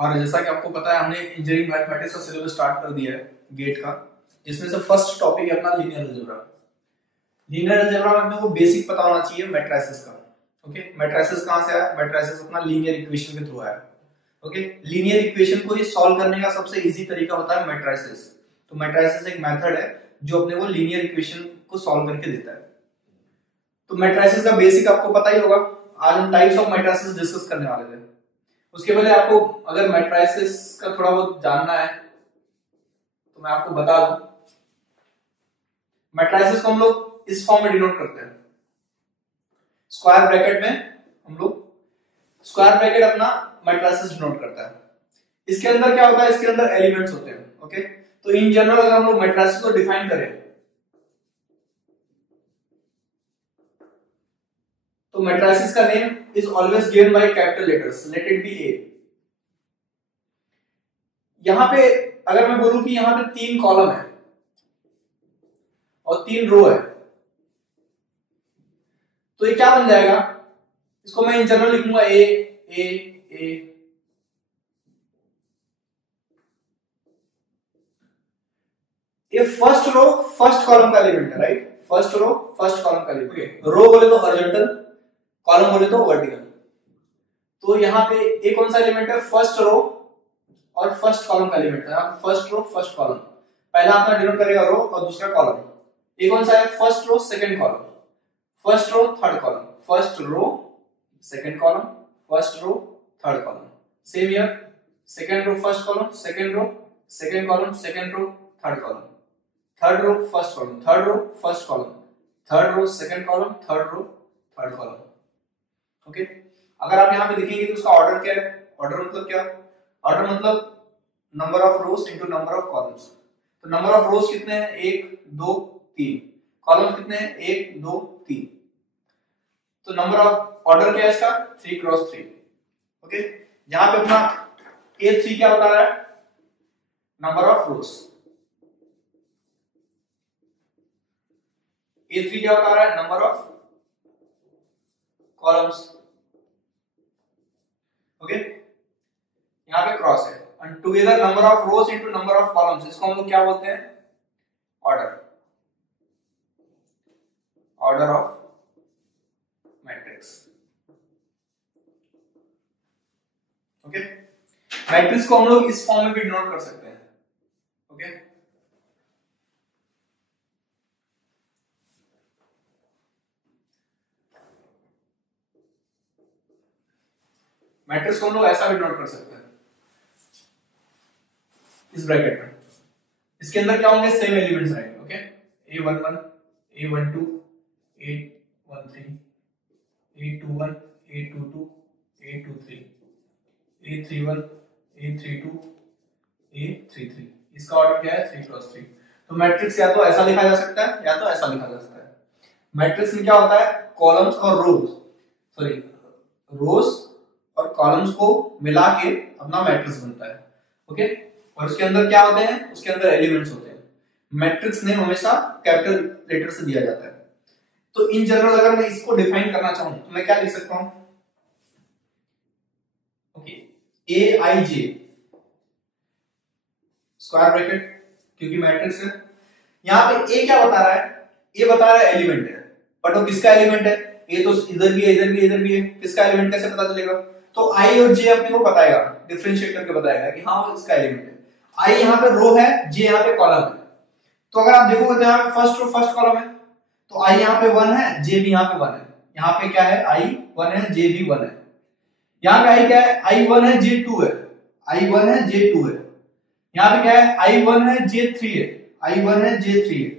और जैसा कि आपको पता है हमने इंजीनियरिंग मैथमेटिक्स का सिलेबस स्टार्ट कर दिया है गेट का, जिसमें से फर्स्ट टॉपिक है अपना लीनियर अलजेब्रा। लीनियर अलजेब्रा में अपने को बेसिक पता होना चाहिए मैट्रिसेस का। ओके, मैट्रिसेस कहां से आया? मैट्रिसेस अपना लीनियर इक्वेशन के थ्रू आया। ओके, लीनियर इक्वेशन को ही सॉल्व करने का सबसे इजी तरीका होता है मैट्रिसेस। तो मैट्रिसेस एक मेथड है जो अपने को लीनियर इक्वेशन को सॉल्व करके देता है। तो मैट्रिसेस का बेसिक आपको पता ही होगा। आज हम टाइप्स ऑफ मैट्रिसेस डिस्कस करने वाले थे। उसके पहले आपको अगर मैट्रिसेस का थोड़ा बहुत जानना है तो मैं आपको बता दूं। मैट्रिसेस को हम लोग इस फॉर्म में डिनोट करते हैं, स्क्वायर ब्रैकेट में। हम लोग स्क्वायर ब्रैकेट अपना मैट्रिसेस डिनोट करता है। इसके अंदर क्या होता है? इसके अंदर एलिमेंट्स होते हैं। ओके, तो इन जनरल अगर हम लोग मैट्रिसेस को डिफाइन करें तो मैट्रिसेस का name is always given by capital letters, let it be A. यहां पे अगर मैं बोलूं कि यहां पे 3 कॉलम है और 3 रो है तो ये क्या बन जाएगा? इसको मैं इन जनरल लिखूंगा ए ए ए। ये फर्स्ट रो फर्स्ट कॉलम का एलिमेंट है, right? First row first column का एलिमेंट। रो बोले तो हॉरिजॉन्टल, कॉलम बोले तो वर्टिकल। तो यहाँ पे एक कौन सा एलिमेंट है? फर्स्ट रो और फर्स्ट कॉलम का एलिमेंट है। यहाँ फर्स्ट रो फर्स्ट कॉलम, पहला अपना डिनोट करेगा रो और दूसरा कॉलम। ये कौन सा है? First row second column, first row third column, first row second column, first row third column. Same here, second row first column, second row second column, second row third column, third row first column, third row first column, third row second column, third row third column. Okay, अगर आप यहाँ पे देखेंगे तो उसका order क्या है? Order मतलब क्या? ऑर्डर मतलब number of rose into number of columns. तो नंबर ऑफ रोज कितने हैं? 1 2 3। कॉलम्स कितने हैं? 1 2 3। तो नंबर ऑफ ऑर्डर क्या है इसका? 3 क्रॉस 3। ओके, यहां पे अपना A3 क्या बता रहा है? Number of rose. A3 क्या बता रहा है? Number of columns. ओके, यहां पे क्रॉस है and together number of rose into number of columns, इसको हम लोग क्या बोलते हैं? Order. Order of matrix. Okay, matrix को हम लोग इस फॉर्म में भी डिनोट कर सकते हैं। ओके, मैट्रिक्स को हम लोग ऐसा भी डिनोट कर सकते हैं इस ब्रैकेट में। इसके अंदर क्या होंगे? सेम एलिमेंट्स आएंगे। Okay, A11 A12 A13 A21 A22 A23 A31 A32 A33। इसका ऑर्डर क्या है? 3 क्रॉस 3। तो मैट्रिक्स या तो ऐसा लिखा जा सकता है या तो ऐसा लिखा जा सकता है। मैट्रिक्स में क्या होता है? कॉलम्स और रोज, सॉरी रोज और कॉलम्स को मिला के अपना मैट्रिक्स बनता है। ओके, और उसके अंदर क्या होते हैं? उसके अंदर एलिमेंट्स होते हैं। मैट्रिक्स नेम हमेशा कैपिटल लेटर से दिया जाता है। तो इन जनरल अगर मैं इसको डिफाइन करना चाहूं तो मैं क्या लिख सकता हूं? ओके, Aij स्क्वायर ब्रैकेट, क्योंकि मैट्रिक्स है। यहां पे A क्या बता रहा है? A बता रहा है एलिमेंट है, बट वो किसका एलिमेंट है? A तो इधर भी है इधर भी है इधर भी है, किसका एलिमेंट कैसे पता चलेगा? तो I और J अपने को बताएगा, डिफरेंशिएट करके बताएगा कि हाँ वो इसका एलिमेंट है। I यहाँ पे रो है, J यहाँ पे कॉलम है। तो अगर आप देखोगे तो यहाँ पे फर्स्ट रो फर्स्ट कॉलम है, तो I यहाँ पे 1 है, J भी यहाँ पे 1 है। यहाँ पे क्या है? I 1 है, J भी 1 है। यहाँ पे I क्या है? I 1 है, J 2 है। I 1 है, J 2 है। यहाँ पे क्या है? I 1 है, J 3 है। I 1 है, J 3 है।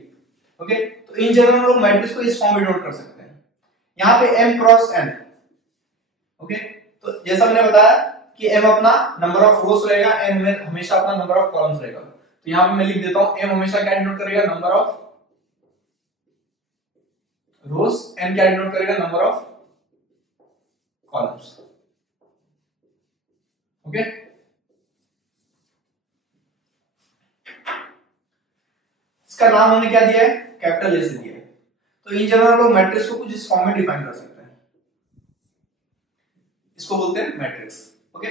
ओके, तो इन जनरल हम लोग मैट्रिक्स को इस फॉर्म में नोट कर सकते हैं। यहाँ पे M क्रॉस N। ओके, तो जैसा मैंने बताया कि M अपना नंबर ऑफ रोज रहेगा, N में हमेशा अपना नंबर ऑफ कॉलम्स रहेगा। तो यहाँ पे मैं लिख देता हूं M हमेशा क्या डिनोट करेगा? Number of rose. N क्या डिनोट करेगा? Number of columns. ओके, इसका नाम हमने क्या दिया है? कैपिटल ए से दिया है। तो इन जनरल लोग मैट्रिक्स को कुछ इस फॉर्म में डिफाइन कर सकते हैं, इसको बोलते हैं मैट्रिक्स। ओके,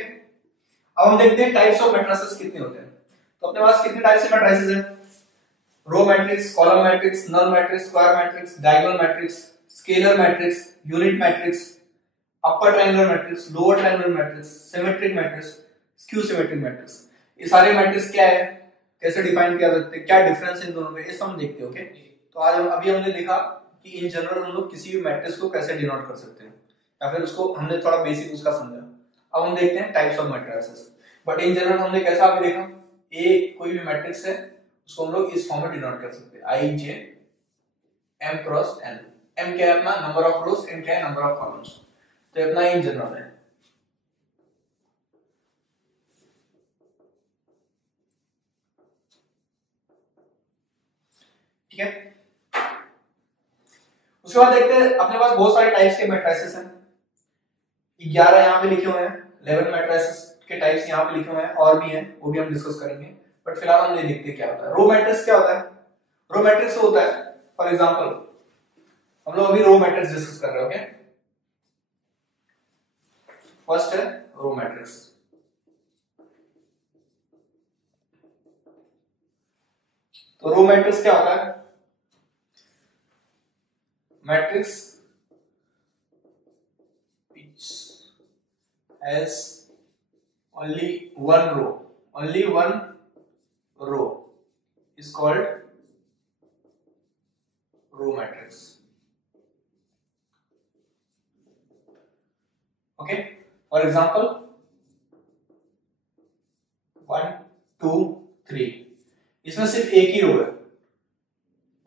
अब हम देखते हैं टाइप्स ऑफ मैट्रिसेस कितने होते हैं। तो अपने पास कितने टाइप्स के मैट्रिसेस हैं? Row matrix, column matrix, null matrix, square matrix, diagonal matrix, scalar matrix, unit matrix, upper triangular matrix, lower triangular matrix, symmetric matrix, skew symmetric matrix. ये सारे मैट्रिक्स क्या है, कैसे डिफाइन किया जाते हैं, क्या डिफरेंस है इन दोनों में, ये सब हम देखते हैं। ओके, तो आज अभी हमने देखा कि इन जनरल हम लोग किसी भी मैट्रिक्स को कैसे डिनोट कर सकते हैं, या फिर उसको हमने थोड़ा बेसिक उसका समझा। अब हम देखते हैं types of matrices. But in general हमने कैसा अभी देखा, ए कोई भी मैट्रिक्स है उसको हम लोग इस फॉर्म में डिनोट कर सकते हैं, आई J M cross N. M क्या है अपना नंबर ऑफ रोज, एन क्या है नंबर ऑफ कॉलम्स। तो इतना इन जनरल है। ठीक है, उसके बाद देखते हैं अपने पास बहुत सारे टाइप्स के मैट्रिसेस हैं। 11 यहाँ पे लिखे हुए हैं, 11 मैट्रिसेस के टाइप्स यहाँ पे लिखे हुए हैं, और भी हैं वो भी हम डिस्कस करेंगे। बट फिलहाल हम ये देखते हैं क्या होता है। रो मैट्रिक्स क्या होता है? रो मैट्रिक्स होता है, फॉर एग्जांपल हम लोग अभी रो मैट्रिक्स डिस्कस कर रहे हैं। ओके, फर्स्ट है रो मैट्रिक्स। तो रो मैट्रिक्स क्या होता है? Matrix which has only one row is called row matrix. Okay, for example 1 2 3, इसमें सिर्फ एक ही रो है।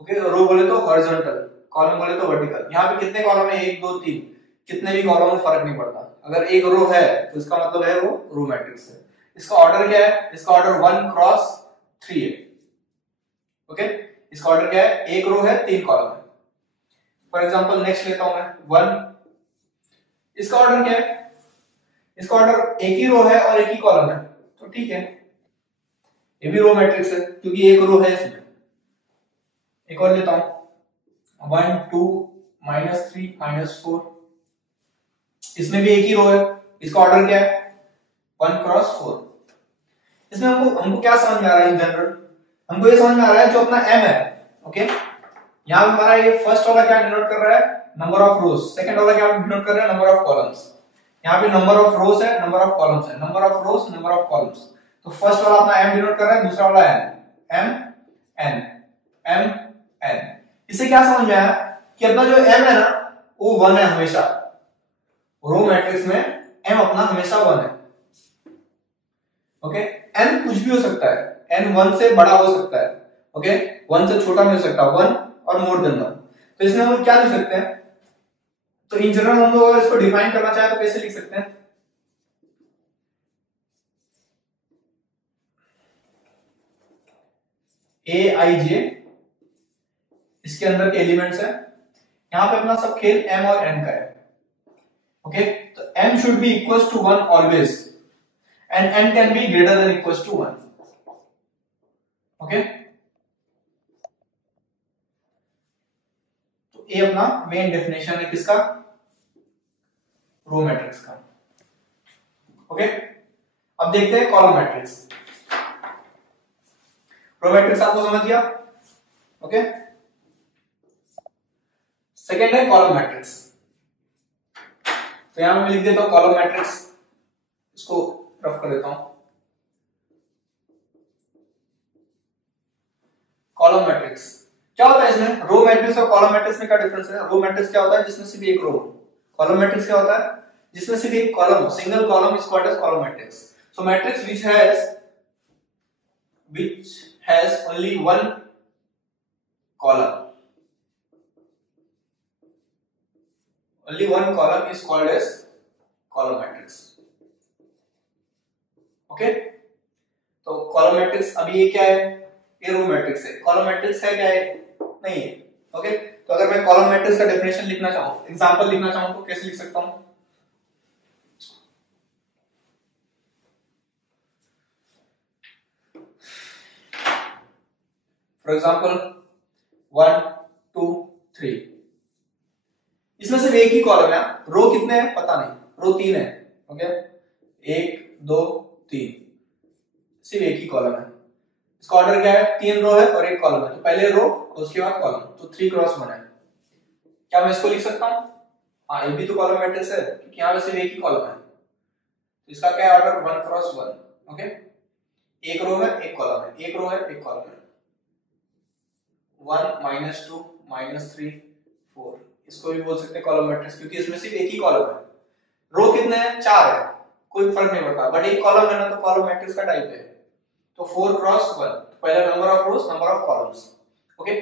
ओके, रो बोले तो हॉरिजॉन्टल, कॉलम बोले तो वर्टिकल। यहाँ पे कितने कॉलम है? 1 2 3, कितने भी कॉलम में फर्क नहीं पड़ता। अगर एक रो है तो इसका मतलब है वो रो मैट्रिक्स है। इसका ऑर्डर क्या है? इसका ऑर्डर 1 क्रॉस 3 है। ओके, इसका ऑर्डर क्या है? एक रो है 3 कॉलम है। फॉर एग्जांपल नेक्स्ट लेता हूं मैं 1, इसका ऑर्डर क्या है? इसका ऑर्डर एक ही रो है और एक ही कॉलम है, तो ठीक है, ये भी रो मैट्रिक्स है क्योंकि एक रो है इसमें। एक और लेता हूं 1 2 -3 -4, इसमें भी एक ही रो है, इसका ऑर्डर क्या है? 1 क्रॉस 4। इसमें हमको क्या समझ में आ रहा है? इन जनरल हमको ये समझ में आ रहा है जो अपना m है। ओके, यहां पे हमारा ये फर्स्ट वाला क्या डिनोट कर रहा है? Number of rose. सेकंड वाला क्या डिनोट कर रहा है? Number of columns. यहाँ पे नंबर ऑफ रोज है, नंबर ऑफ कॉलम्स है, number of rows, number of columns. तो फर्स्ट वाला अपना m डिनोट कर रहा है, दूसरा वाला n, m n m n। इससे क्या समझ में आया कि अपना जो m है ना वो 1 है हमेशा। रो मैट्रिक्स में m अपना हमेशा 1 है। ओके, n कुछ भी हो सकता है, n 1 से बड़ा हो सकता है, ओके, 1 से छोटा भी हो सकता है, 1 और मोर देन 1। तो इसमें हम लोग क्या लिख सकते हैं? तो इन जनरल हम लोग अगर इसको डिफाइन करना चाहे तो कैसे लिख सकते हैं? ए आई जे, इसके अंदर के एलिमेंट्स है। यहां पे अपना सब खेल m और n का है। ओके, तो m should be equals to 1 always and n can be greater than equals to 1. Okay, तो ये अपना मेन डेफिनेशन है किसका? रो मैट्रिक्स का। ओके, अब देखते हैं कॉलम मैट्रिक्स। रो मैट्रिक्स आपको समझ गया? ओके, सेकेंड है कॉलम मैट्रिक्स। तो यहां मैं लिख देता हूं कॉलम मैट्रिक्स, इसको रफ कर देता हूं। कॉलम मैट्रिक्स क्या होता है? इसमें रो मैट्रिक्स और कॉलम मैट्रिक्स में क्या डिफरेंस है? रो मैट्रिक्स क्या होता है? जिसमें सिर्फ एक रो। कॉलम मैट्रिक्स क्या होता है? जिसमें सिर्फ एक column, single column is called as column matrix. So matrix which has only one column, only one column is called as column matrix. Okay, तो कॉलम मैट्रिक्स अभी ये क्या है? ये रो मैट्रिक्स है। कॉलम मैट्रिक्स है क्या है? नहीं है। ओके, तो अगर मैं कॉलम मैट्रिक्स का डेफिनेशन लिखना चाहूं, एग्जांपल लिखना चाहूं, तो कैसे लिख सकता हूं? फॉर एग्जांपल 1 2 3, इसमें सिर्फ एक ही कॉलम है। रो कितने हैं पता नहीं, रो 3 है। ओके, 1 2 3, सिर्फ एक ही कॉलम है। इसका ऑर्डर क्या है, 3 रो है और एक कॉलम है, तो पहले रो और उसके बाद कॉलम, तो 3 क्रॉस 1 है। क्या मैं इसको लिख सकता हूं? हाँ, ये भी तो कॉलम मैट्रिक्स है क्योंकि यहाँ पे सिर्फ एक ही कॉलम है, तो इसका क्या है ऑर्डर 1 क्रॉस 1। ओके, एक रो है एक कॉलम है, एक रो है एक कॉलम है, 1 -2 -3 4, इसको भी बोल सकते हैं कॉलम मैट्रिक्स क्योंकि इसमें सिर्फ एक ही कॉलम है। रो कितने हैं, 4 है, कोई फर्क नहीं पड़ता, बट एक कॉलम है ना, तो कॉलम मैट्रिक्स का टाइप है। तो 4 क्रॉस 1, पहला number of rows number of columns. Okay,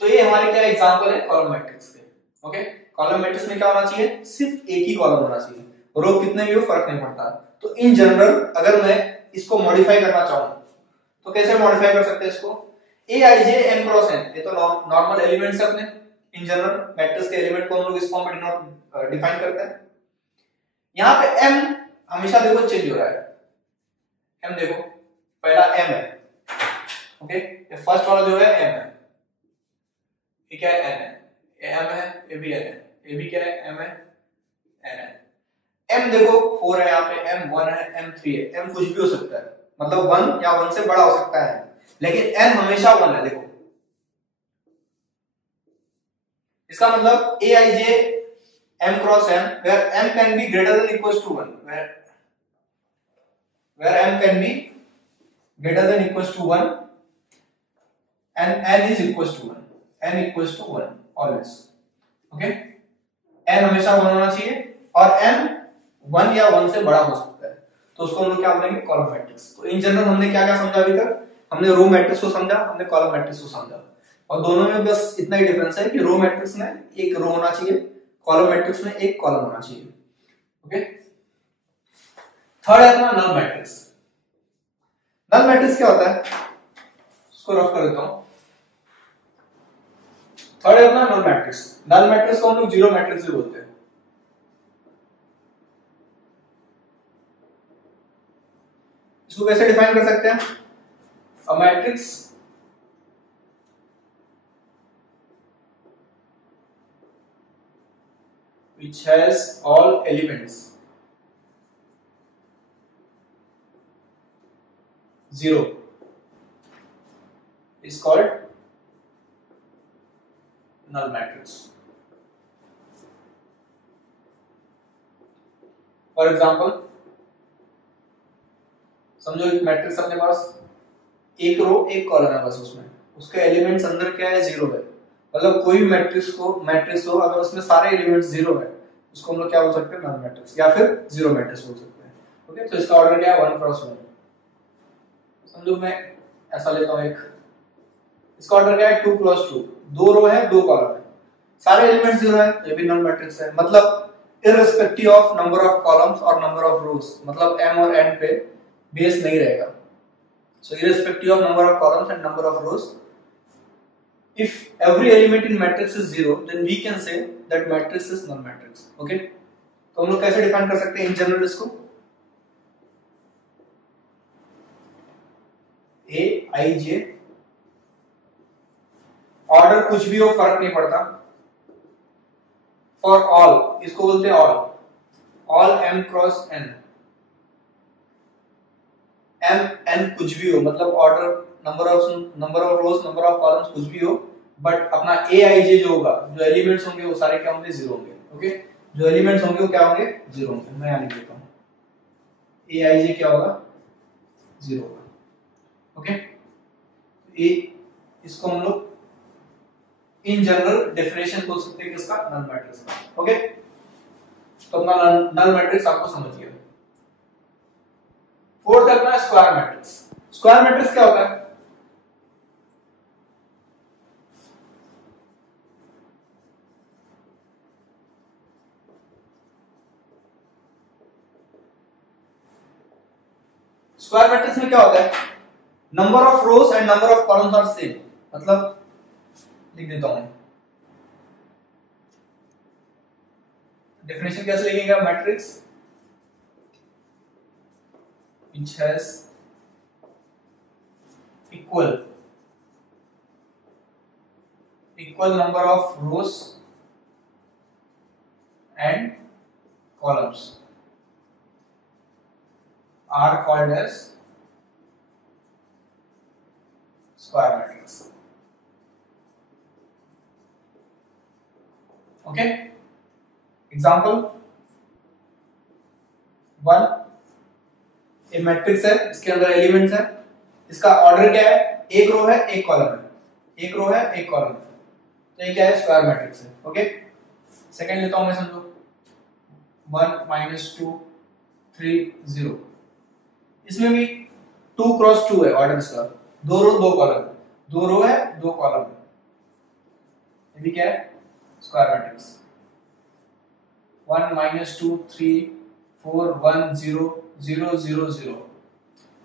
तो ये हमारे क्या एग्जांपल है कॉलम मैट्रिक्स के। ओके, कॉलम मैट्रिक्स में क्या होना चाहिए, सिर्फ एक ही कॉलम होना चाहिए, रो कितने भी हो फर्क नहीं पड़ता। तो इन जनरल अगर मैं इसको मॉडिफाई करना चाहूं तो कैसे मॉडिफाई कर सकते हैं इसको, ए I J M cross N, ये तो नॉर्मल एलिमेंट्स है अपने। इन जनरल मैट्रिक्स के एलिमेंट को हम लोग इस फॉर्म में डिफाइन करते हैं। यहाँ पे एम हमेशा देखो चेंज हो रहा है, एम देखो पहला एम है। ओके, ये फर्स्ट वाला जो है एम है, ये क्या है एन है, एम है, ये भी एन है, ये भी क्या है एम है, एन है। एम देखो 4 है, यहाँ पे एम 1 है, एम 3 है, एम कुछ भी हो सकता है, मतलब 1 या 1 से बड़ा हो सकता है, लेकिन एन हमेशा 1 है। देखो इसका मतलब A I J M cross N where M can be greater than equals to 1, where m can be greater than equals to 1 and n is equals to 1, n equals to 1 always. okay, n हमेशा 1 होना चाहिए और m 1 या 1 से बड़ा हो सकता है, तो उसको हम लोग क्या बोलेंगे कॉलम मैट्रिक्स। तो इन जनरल हमने क्या क्या समझा अभी तक, हमने रो मैट्रिक्स को समझा, हमने कॉलम मैट्रिक्स को समझा, और दोनों में बस इतना ही डिफरेंस है कि रो मैट्रिक्स में एक रो होना चाहिए, कॉलम मैट्रिक्स में एक कॉलम होना चाहिए। ओके, थर्ड है अपना नल मैट्रिक्स। नल मैट्रिक्स क्या होता है, इसको रफ कर देता हूं। थर्ड है अपना नल मैट्रिक्स। नल मैट्रिक्स को हम लोग जीरो मैट्रिक्स भी बोलते हैं। इसको कैसे डिफाइन कर सकते हैं, a matrix which has all elements 0 is called null matrix. For example, समझो एक मैट्रिक्स अपने पास एक रो एक कॉलम है, बस उसमें उसके एलिमेंट्स अंदर क्या है 0 है, मतलब कोई भी मैट्रिक्स हो अगर उसमें सारे एलिमेंट्स 0 है उसको हम लोग क्या बोल सकते हैं नल मैट्रिक्स या फिर जीरो मैट्रिक्स बोल सकते हैं। ओके, तो इसका ऑर्डर क्या है 1 क्रॉस 1। समझो मैं ऐसा लेता हूं एक, इसका ऑर्डर क्या है 2 क्रॉस 2, दो रो है दो कॉलम है, सारे एलिमेंट्स 0 है, ये भी नल मैट्रिक्स है, मतलब irrespective of number of columns और नंबर ऑफ रोज, मतलब m और n पे बेस नहीं रहेगा। So irrespective of number of columns and number of rows, if every element in matrix is 0, then we can say that matrix is null matrix. Okay? तो हम लोग कैसे define कर सकते हैं इन जनरल इसको, ए आई जे, ऑर्डर कुछ भी हो फर्क नहीं पड़ता, फॉर ऑल, इसको बोलते हैं all m cross n, m n कुछ भी हो, मतलब order number of rows number of columns कुछ भी हो, बट अपना ए आई जे जो होगा, जो एलिमेंट्स होंगे वो सारे क्या होंगे 0 होंगे। ओके, जो एलिमेंट्स होंगे वो क्या होंगे 0 होंगे। मैं यहां लिख देता हूं ए आई जे क्या होगा 0 होगा। ओके, ये इसको हम लोग इन जनरल डेफिनेशन बोल सकते हैं किसका, नल मैट्रिक्स का। ओके, तो अपना नल मैट्रिक्स आपको समझ गया। फोर्थ है अपना स्क्वायर मैट्रिक्स। स्क्वायर मैट्रिक्स क्या होता है, स्क्वायर मैट्रिक्स में क्या होता है, number of rows and number of columns are same, मतलब लिख देता हूं, डेफिनेशन कैसे लिखेंगे, matrix which has equal number of rows and columns, are called as square matrix. Okay, example 1, ये मैट्रिक्स है, इसके अंदर एलिमेंट्स है, इसका ऑर्डर क्या है, एक रो है एक कॉलम है, एक रो है एक कॉलम है, तो ये क्या है, स्क्वायर मैट्रिक्स है. ओके, सेकंड लेता हूं मैं, समझो 1 - 2 3 0. इसमें भी 2 क्रॉस 2 है ऑर्डर इसका, दो रो दो कॉलम, दो रो है दो कॉलम है, ये भी क्या है, स्क्वायर मैट्रिक्स. 1 - 2 3 4 1 0 0 0 0.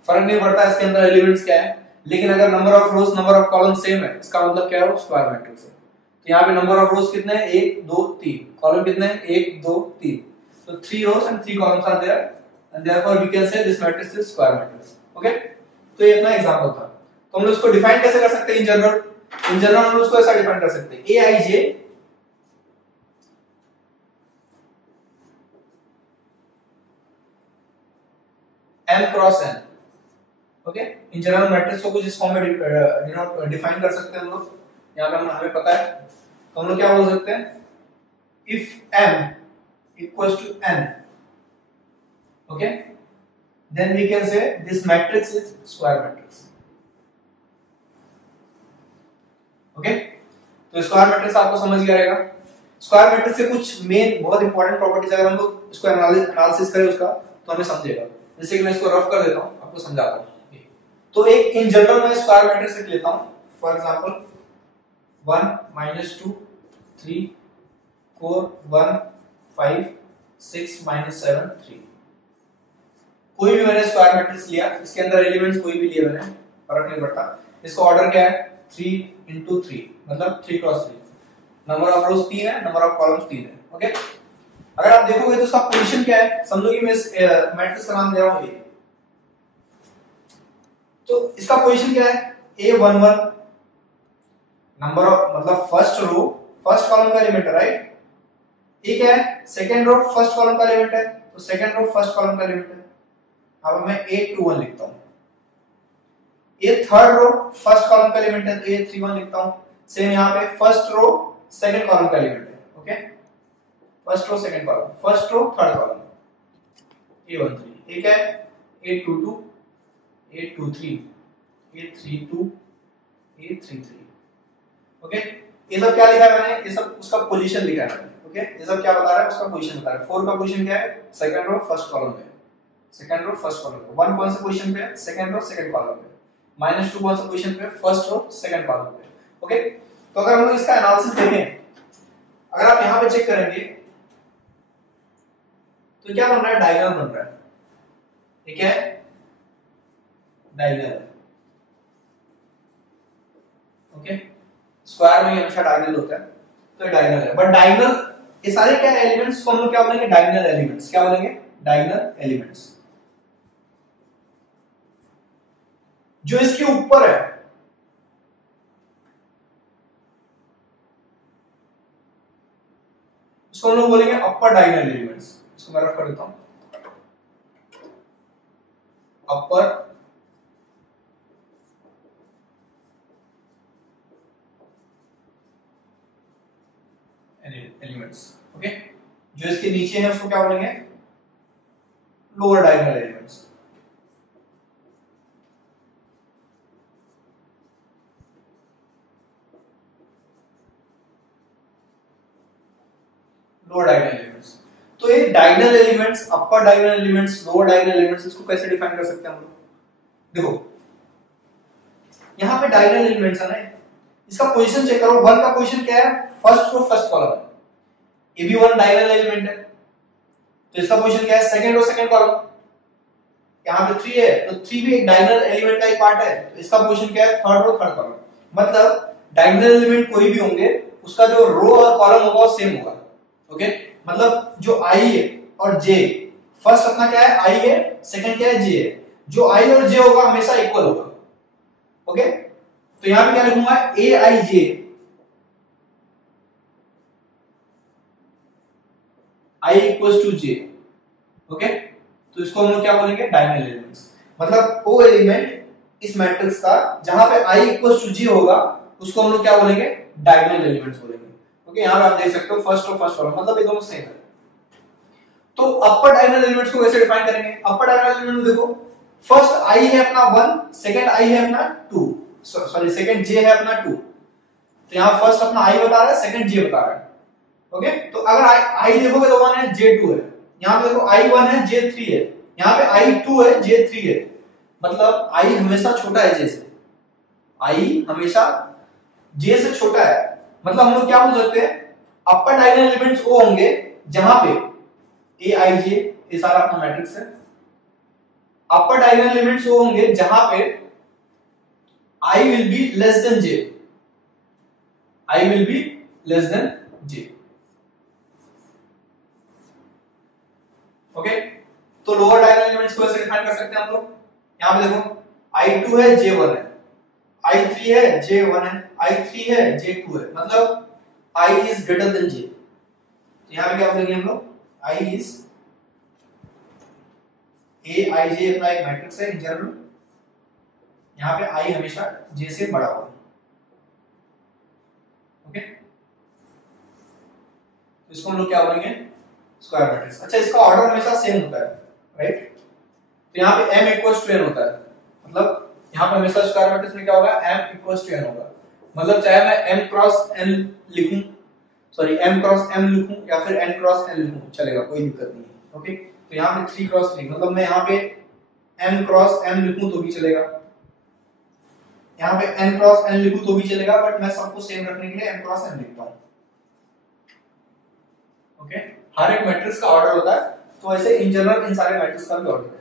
फर्क नहीं पड़ता इसके अंदर एलिमेंट्स क्या है, लेकिन अगर number of rows number of column same है, इसका मतलब क्या है, स्क्वायर मैट्रिक्स है. तो यहाँ पे नंबर ऑफ रोज कितने हैं, 1 2 3, कॉलम कितने हैं, 1 2 3. तो 3 rows and 3 columns are there, and therefore we can say this matrix is square matrix. Okay, तो ये अपना एग्जांपल था. तो हम लोग इसको डिफाइन कैसे कर सकते हैं, इन जनरल हम लोग इसको ऐसा डिफाइन कर सकते हैं, aij m cross n. Okay, in general matrix को कुछ इस फॉर्म में डिफाइन कर सकते हैं हम लोग. यहाँ पे हमें पता है, तो हम लोग क्या बोल सकते हैं, if m equals to n, okay, then we can say this matrix is square matrix. Okay, तो स्क्वायर मैट्रिक्स आपको समझ गया रहेगा. स्क्वायर मैट्रिक्स से कुछ मेन बहुत इंपॉर्टेंट प्रॉपर्टीज अगर हम लोग इसको एनालिसिस करें उसका, तो हमें समझेगा. जैसे कि मैं इसको रफ कर देता हूं, आपको समझाता हूं. तो एक इन जनरल मैं स्क्वायर मैट्रिक्स लिख लेता हूं. For example 1 - 2 3 4 1 5 6 - 7 3. कोई भी मैंने स्क्वायर मैट्रिक्स लिया, इसके अंदर एलिमेंट्स कोई भी लिए मैंने, फर्क नहीं पड़ता. इसका ऑर्डर क्या है, 3 × 3, मतलब 3 क्रॉस 3. नंबर ऑफ रोज 3 है, नंबर ऑफ कॉलम्स 3 है. ओके, अगर आप देखोगे तो इसका पोजीशन क्या है, समझो कि मैं इस मैट्रिक्स का नाम दे रहा हूं ए. तो इसका पोजीशन क्या है, A11, नंबर ऑफ मतलब फर्स्ट रो फर्स्ट कॉलम का एलिमेंट है, राइट. ये क्या है, सेकंड रो फर्स्ट कॉलम का एलिमेंट है, तो सेकंड रो फर्स्ट कॉलम का एलिमेंट है. अब मैं 821 लिखता हूं. ये थर्ड रो फर्स्ट कॉलम का एलिमेंट है, तो 831 लिखता हूं. सेम यहां पे फर्स्ट रो सेकंड कॉलम का एलिमेंट है. Okay, first row second column, first row third column, A13. ये क्या है, 822 823 832 833. ओके, ये सब क्या लिखा है मैंने, ये सब उसका पोजीशन लिखा है मैंने. ओके, ये सब क्या बता रहा है, उसका पोजीशन बता रहा है. 4 का पोजीशन क्या है, सेकंड रो फर्स्ट कॉलम पे, सेकंड रो फर्स्ट कॉलम पे. 1 कौन सा पोजीशन पे है, सेकंड रो सेकंड कॉलम पे. -2 कौन सा पोजीशन पे है, फर्स्ट रो सेकंड कॉलम पे. ओके, तो अगर हम लोग इसका एनालिसिस देखें, अगर आप यहां पे चेक करेंगे तो क्या बन रहा है, डायगोनल बन रहा है. ये क्या है, डायगोनल है. ओके, स्क्वायर में हमेशा डायगोनल होता है, तो ये डायगोनल है. बट डायगोनल ये सारे क्या एलिमेंट्स को हम लोग क्या बोलेंगे, डायगोनल एलिमेंट्स. क्या बोलेंगे, डायगोनल एलिमेंट्स. जो इसके ऊपर है उसको हम लोग बोलेंगे अपर डायगोनल एलिमेंट्स. इसको मैं रफ कर देता हूं, अपर एलिमेंट्स. ओके, जो इसके नीचे है उसको क्या बोलेंगे, lower diagonal elements. Lower diagonal elements. तो ये diagonal elements, upper diagonal elements, lower diagonal elements, इसको कैसे डिफाइन कर सकते हैं हम लोग. देखो यहां पे डायगोनल एलिमेंट्स है ना, इसका पोजीशन चेक करो. 1 का पोजीशन क्या है, फर्स्ट रो फर्स्ट कॉलम है. ये भी 1 डायगोनल एलिमेंट है, तो इसका पोजीशन क्या है, सेकंड रो सेकंड कॉलम. यहां पे 3 है, तो 3 भी एक डायगोनल एलिमेंट का ही पार्ट है, तो इसका पोजीशन क्या है, थर्ड रो थर्ड कॉलम. मतलब डायगोनल एलिमेंट कोई भी होंगे, उसका जो रो और कॉलम होगा वो सेम होगा. ओके, मतलब जो i है और j, फर्स्ट अपना क्या है, i है, सेकंड क्या है, j है. जो i और j होगा हमेशा इक्वल होगा. ओके, तो यहां पे क्या लिखूंगा, aij, i equals to j. Okay, तो इसको हम लोग क्या बोलेंगे, डायगोनल एलिमेंट्स। मतलब वो एलिमेंट इस मैट्रिक्स का जहां पे i इक्वल्स टू j होगा उसको हम लोग क्या बोलेंगे, डायगोनल एलिमेंट्स बोलेंगे। ओके, यहां पे आप देख सकते हो फर्स्ट और फर्स्ट कॉलम, मतलब ये दोनों सेम है। तो अपर डायगोनल एलिमेंट्स को कैसे डिफाइन करेंगे? अपर डायगोनल एलिमेंट देखो, फर्स्ट i है अपना 1, सेकंड i है अपना 2, सॉरी सेकंड j है अपना 2। तो यहां फर्स्ट अपना i बता रहा है, सेकंड j बता रहा है। ओके, तो अगर i देखोगे तो 1 है, j 2 है। यहां पे देखो i 1 है, j 3 है। यहां पे i 2 है, j 3 है। मतलब i हमेशा छोटा है j से, i हमेशा j से छोटा है। मतलब हम लोग क्या बोल सकते हैं, अपर डायगोनल एलिमेंट्स वो होंगे जहां पे a i j, ये सारा अपना मैट्रिक्स है। अपर डायगोनल एलिमेंट्स वो होंगे जहां पे i will be less than j, i will be less than j। Okay, तो लोअर डायगोनल एलिमेंट्स को ऐसे डिफाइन कर सकते हैं हम लोग। यहां पे देखो i2 है, j1 है, i3 है, j1 है, i3 है, j2 है। मतलब i is greater than j। तो यहां पे क्या बोलेंगे हम लोग, i is a i j अपना एक मैट्रिक्स है इन जनरल, यहां पे i हमेशा j से बड़ा होगा। ओके, तो इसको हम लोग क्या बोलेंगे, स्क्वायर मैट्रिक्स। अच्छा, इसका ऑर्डर हमेशा सेम होता है, राइट? तो यहाँ पे m इक्वल्स टू n होता है। मतलब यहाँ पे हमेशा स्क्वायर मैट्रिक्स में क्या होगा, m इक्वल्स टू n होगा। मतलब चाहे मैं m क्रॉस n लिखूं, सॉरी m क्रॉस m लिखूं या फिर n क्रॉस n लिखूं, चलेगा, कोई दिक्कत नहीं है। ओके, तो यहाँ पे 3 क्रॉस 3, मतलब मैं यहाँ पे m क्रॉस m लिखूं तो भी चलेगा, यहाँ पे n क्रॉस n लिखूं तो भी चलेगा, बट मैं सबको सेम रखने के लिए m क्रॉस n लिखता हूँ। ओके, हर एक मैट्रिक्स का ऑर्डर होता है, तो ऐसे इन जनरल इन सारे मैट्रिक्स का भी ऑर्डर है।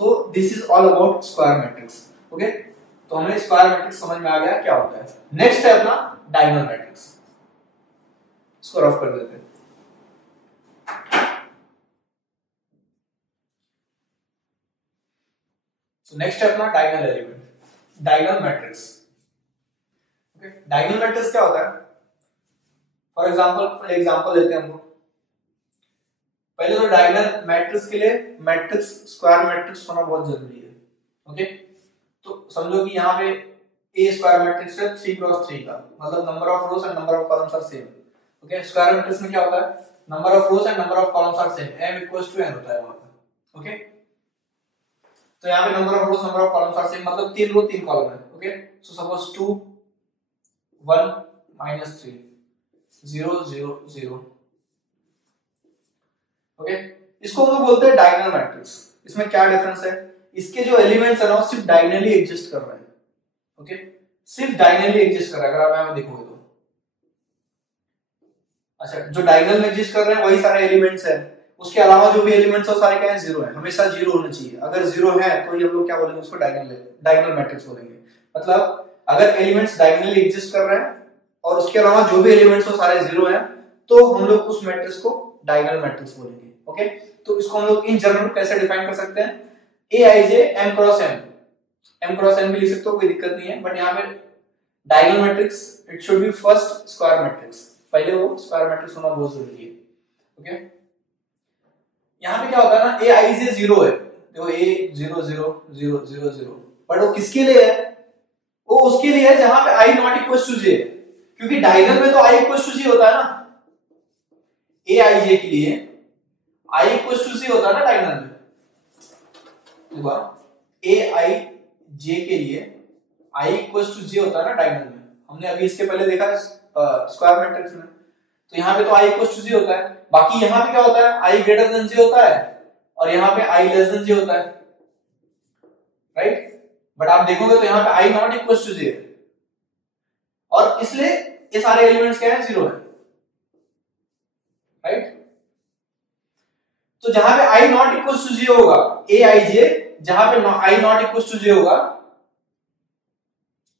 तो this is all about square matrix. Okay, तो हमें स्क्वायर मैट्रिक्स समझ में आ गया क्या होता है। नेक्स्ट है अपना डायगोनल मैट्रिक्स, इसको रफ कर देते हैं। तो नेक्स्ट है अपना diagonal element, diagonal matrix. Okay, diagonal matrix क्या होता है? फॉर एग्जांपल लेते हैं हम लोग। पहले तो डायगोनल मैट्रिक्स के लिए मैट्रिक्स स्क्वायर मैट्रिक्स होना बहुत जरूरी है। ओके, तो समझो कि यहाँ पे ए स्क्वायर मैट्रिक्स है 3 क्रॉस 3 का, मतलब number of rows and number of columns are same. Okay, square matrix में क्या होता है, number of rows and number of columns are same, m equals to n होता है वहां पे। ओके, तो यहाँ पे number of rows number of columns are same, मतलब 3 रो 3 कॉलम है। Okay, so suppose 2 1 -3 0 0 0। ओके, इसको हम लोग बोलते हैं डायगोनल मैट्रिक्स। इसमें क्या डिफरेंस है, इसके जो एलिमेंट्स है ना सिर्फ डायगोनली एग्जिस्ट कर रहे हैं। ओके, सिर्फ डायगोनली एग्जिस्ट कर रहा है, अगर आप यहां पे देखोगे तो। अच्छा, जो डायगोनल में एग्जिस्ट कर रहे हैं वही सारे एलिमेंट्स हैं, उसके अलावा जो भी एलिमेंट्स है वो सारे क्या है, जीरो है, हमेशा जीरो होना चाहिए। अगर जीरो है तो ये हम लोग क्या बोलेंगे, उसको डायगोनल मैट्रिक्स बोलेंगे। मतलब अगर एलिमेंट्स डायगोनली एग्जिस्ट कर रहे हैं और उसके अलावा जो भी एलिमेंट्स हो सारे जीरो हैं, तो हम लोग उस मैट्रिक्स को डायगोनल मैट्रिक्स बोलेंगे। ओके, तो इसको हम लोग इन जनरल कैसे डिफाइन कर सकते हैं, A I J M cross N, M cross N भी लिख सकते हो, कोई दिक्कत नहीं है, बट यहाँ पे diagonal matrix it should be first square matrix, पहले वो स्क्वायर मैट्रिक्स होना बहुत जरूरी है। ओके, यहाँ पे क्या होता है ना, ए आई जे जीरो है, देखो ए 0 0 0 0 0, बट वो किसके लिए है, वो उसके लिए है जहां पे आई नॉट इक्वल टू जे, क्योंकि डायगोनल में तो आई इक्वल टू जे होता है ना, ए आई जे के लिए आई इक्वल टू जे होता है ना डायगोनल में। देखो ए आई जे के लिए आई इक्वल टू जे होता है ना डायगोनल में, हमने अभी इसके पहले देखा स्क्वायर मैट्रिक्स में। तो यहाँ पे तो आई इक्वल टू जे होता है, बाकी यहाँ पे क्या होता है, आई ग्रेटर देन जे होता है और यहाँ पे आई लेस देन जे होता है, राइट? बट आप देखोगे तो यहाँ पे आई नॉट इक्वल टू जे, और इसलिए ये सारे एलिमेंट्स क्या है, जीरो है, राइट? तो जहां पे आई नॉट इक्वल टू जे होगा, ए आई जे, जहां पे आई नॉट इक्वल टू जे होगा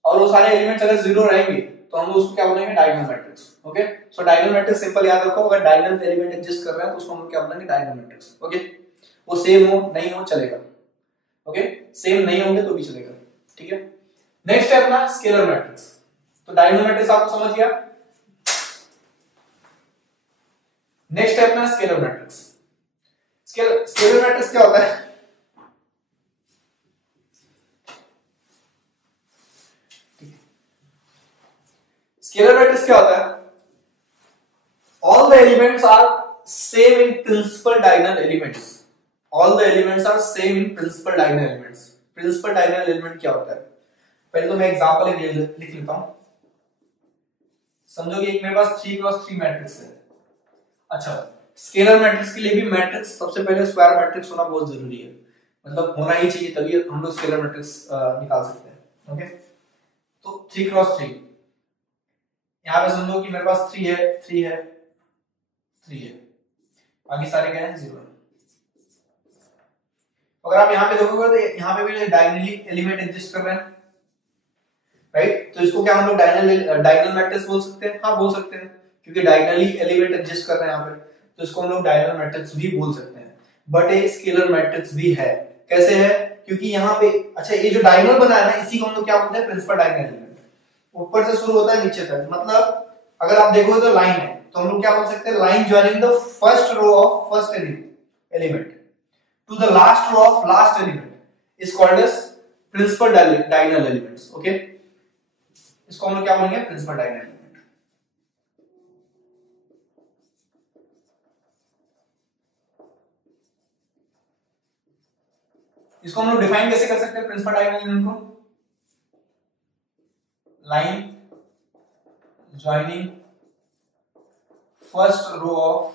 और वो सारे एलिमेंट्स अगर जीरो रहेंगे तो हम उसको क्या बोलेंगे, डायगोनल मैट्रिक्स। ओके, सो डायगोनल मैट्रिक्स सिंपल याद रखो, अगर डायगोनल एलिमेंट एग्जिस्ट कर रहे हैं तो उसको हम क्या बोलेंगे, डायगोनल मैट्रिक्स। ओके, वो सेम हो नहीं हो चलेगा, ओके, सेम नहीं होंगे तो भी चलेगा, ठीक है। नेक्स्ट है अपना स्केलर मैट्रिक्स। तो डायगोनल मैट्रिक्स आपको समझ गया। नेक्स्ट है अपना स्केलर मैट्रिक्स। स्केलर मैट्रिक्स क्या होता है, क्या होता है? All the elements are same in principal diagonal elements. All the elements are same in principal diagonal elements. Principal diagonal element क्या होता है? पहले तो मैं एग्जांपल लिख लेता हूं। समझो कि एक मेरे पास 3x3 मैट्रिक्स है। अच्छा, स्केलर मैट्रिक्स के लिए भी मैट्रिक्स सबसे पहले स्क्वायर मैट्रिक्स होना बहुत जरूरी है, मतलब होना ही चाहिए, तभी हम लोग स्केलर मैट्रिक्स निकाल सकते हैं। ओके, तो 3x3 यहां पे समझो कि मेरे पास 3 है, 3 है, 3 है, बाकी सारे क्या है? 0। अगर आप यहां पे देखोगे तो यहां पे भी डायगोनली एलिमेंट एग्जिस्ट कर रहे हैं, राइट? तो इसको क्या हम लोग डायगोनल मैट्रिक्स बोल सकते हैं? हाँ, बोल सकते हैं, क्योंकि डायगोनली एलिमेंट एग्जिस्ट कर रहे हैं यहां पे, तो इसको हम लोग डायगोनल मैट्रिक्स भी बोल सकते हैं। बट एक स्केलर मैट्रिक्स भी है। कैसे है? क्योंकि यहाँ पे, अच्छा, ये जो डायगोनल बना है ना, इसी को हम लोग क्या बोलते हैं? Principal diagonal element. ऊपर से शुरू होता है नीचे तक, मतलब अगर आप देखोगे तो लाइन है, तो हम लोग क्या बोल सकते हैं? Line joining the first row of first element to the last row of last element is called as principal diagonal elements. Okay, इसको हम लोग क्या बोलेंगे? Principal diagonal element. इसको हम लोग डिफाइन कैसे कर सकते हैं प्रिंसिपल डायगोनल एलिमेंट को? Line joining first row of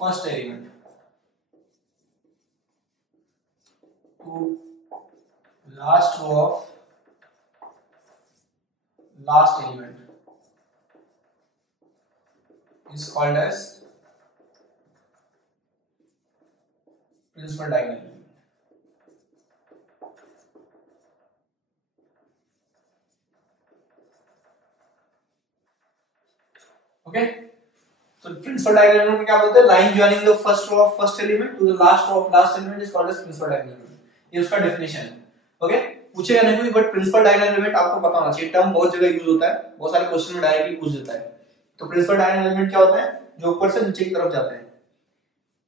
first element to last row of last element is called as principal diagonal element. Okay, so principal diagonal element को क्या बोलते हैं? Line joining the first row of first element to the last row of last element is called as principal diagonal element. ये उसका definition है। Okay, पूछेगा नहीं कोई, बट प्रिंसिपल डायगोनल एलिमेंट आपको पता होना चाहिए। टर्म बहुत जगह यूज होता है, बहुत सारे क्वेश्चन में डायरेक्टली पूछ देता है। तो प्रिंसिपल डायगोनल एलिमेंट क्या होता है? जो ऊपर से नीचे की तरफ जाते हैं।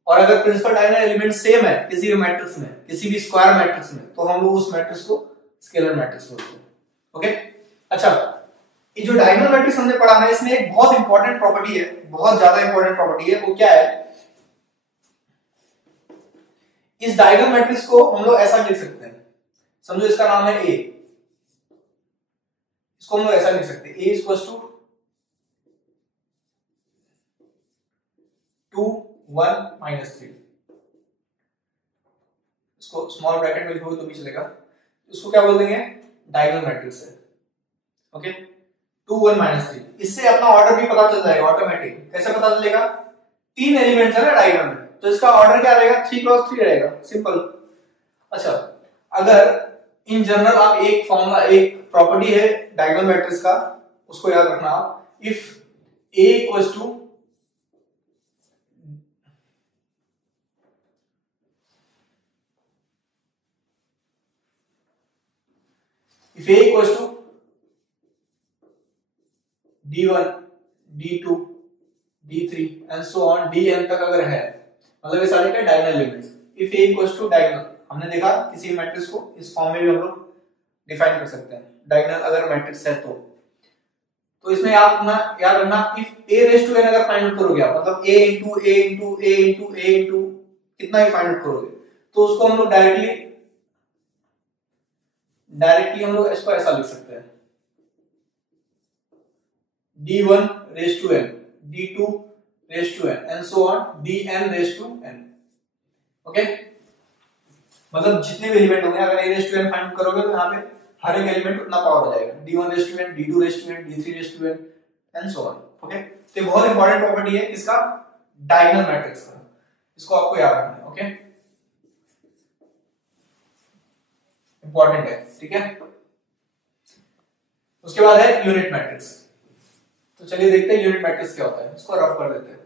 और अगर प्रिंसिपल डायगोनल एलिमेंट सेम है किसी भी मैट्रिक्स में, किसी भी स्क्वायर मैट्रिक्स में, तो हम लोग उस मैट्रिक्स को स्केलर मैट्रिक्स बोलते हैं। ओके, अच्छा, ये जो डायगोनल मैट्रिक्स हमने पढ़ा ना, इसमें एक बहुत इंपॉर्टेंट प्रॉपर्टी है, बहुत ज्यादा इंपॉर्टेंट प्रॉपर्टी है। वो क्या है? इस डायगोनल मैट्रिक्स को हम लोग ऐसा लिख सकते हैं, समझो इसका नाम है ए, इसको हम लोग ऐसा लिख सकते हैं, ए इक्वल्स टू 2 1 -3। इसको स्मॉल ब्रैकेट में लिखोगे तो भी चलेगा। इसको क्या बोल देंगे? डायगोनल मैट्रिक्स है। ओके, 2 1 -3। इससे अपना ऑर्डर भी पता चल जाएगा ऑटोमेटिक। कैसे पता चलेगा? 3 एलिमेंट्स है ना डायगोनल में, तो इसका ऑर्डर क्या रहेगा? 3x3 रहेगा, सिंपल। अच्छा, अगर इन जनरल आप एक फॉर्मूला, एक प्रॉपर्टी है डायगोनल मैट्रिक्स का, उसको याद रखना आप। If A equals to if A equals to D1, D2, D3 and so on Dn तक अगर है, मतलब ये सारे क्या diagonal elements. if A equals to diagonal, हमने देखा किसी भी मैट्रिक्स को इस फॉर्म में भी हम लोग डिफाइन कर सकते हैं, डायगोनल अगर मैट्रिक्स है तो इसमें आप ना याद रखना, if A raise to n अगर फाइंड आउट करोगे आप, मतलब A into A into A into A into कितना ही फाइंड आउट करोगे, तो उसको हम लोग डायरेक्टली हम लोग इसको ऐसा लिख सकते हैं, D1 raise to n, D2 raise to n and so on Dn raise to n। Okay, मतलब जितने भी एलिमेंट होंगे, अगर A raise to n find out करोगे तो यहाँ पे हर एक एलिमेंट उतना पावर हो जाएगा, D1 raise to n, D2 raise to n, D3 raise to n and so on। Okay, तो ये बहुत इंपॉर्टेंट प्रॉपर्टी है इसका, डायगोनल मैट्रिक्स का, इसको आपको याद रखना है। ओके, इंपॉर्टेंट है, ठीक है। उसके बाद है यूनिट मैट्रिक्स। तो चलिए देखते हैं यूनिट मैट्रिक्स क्या होता है, इसको रफ कर देते हैं।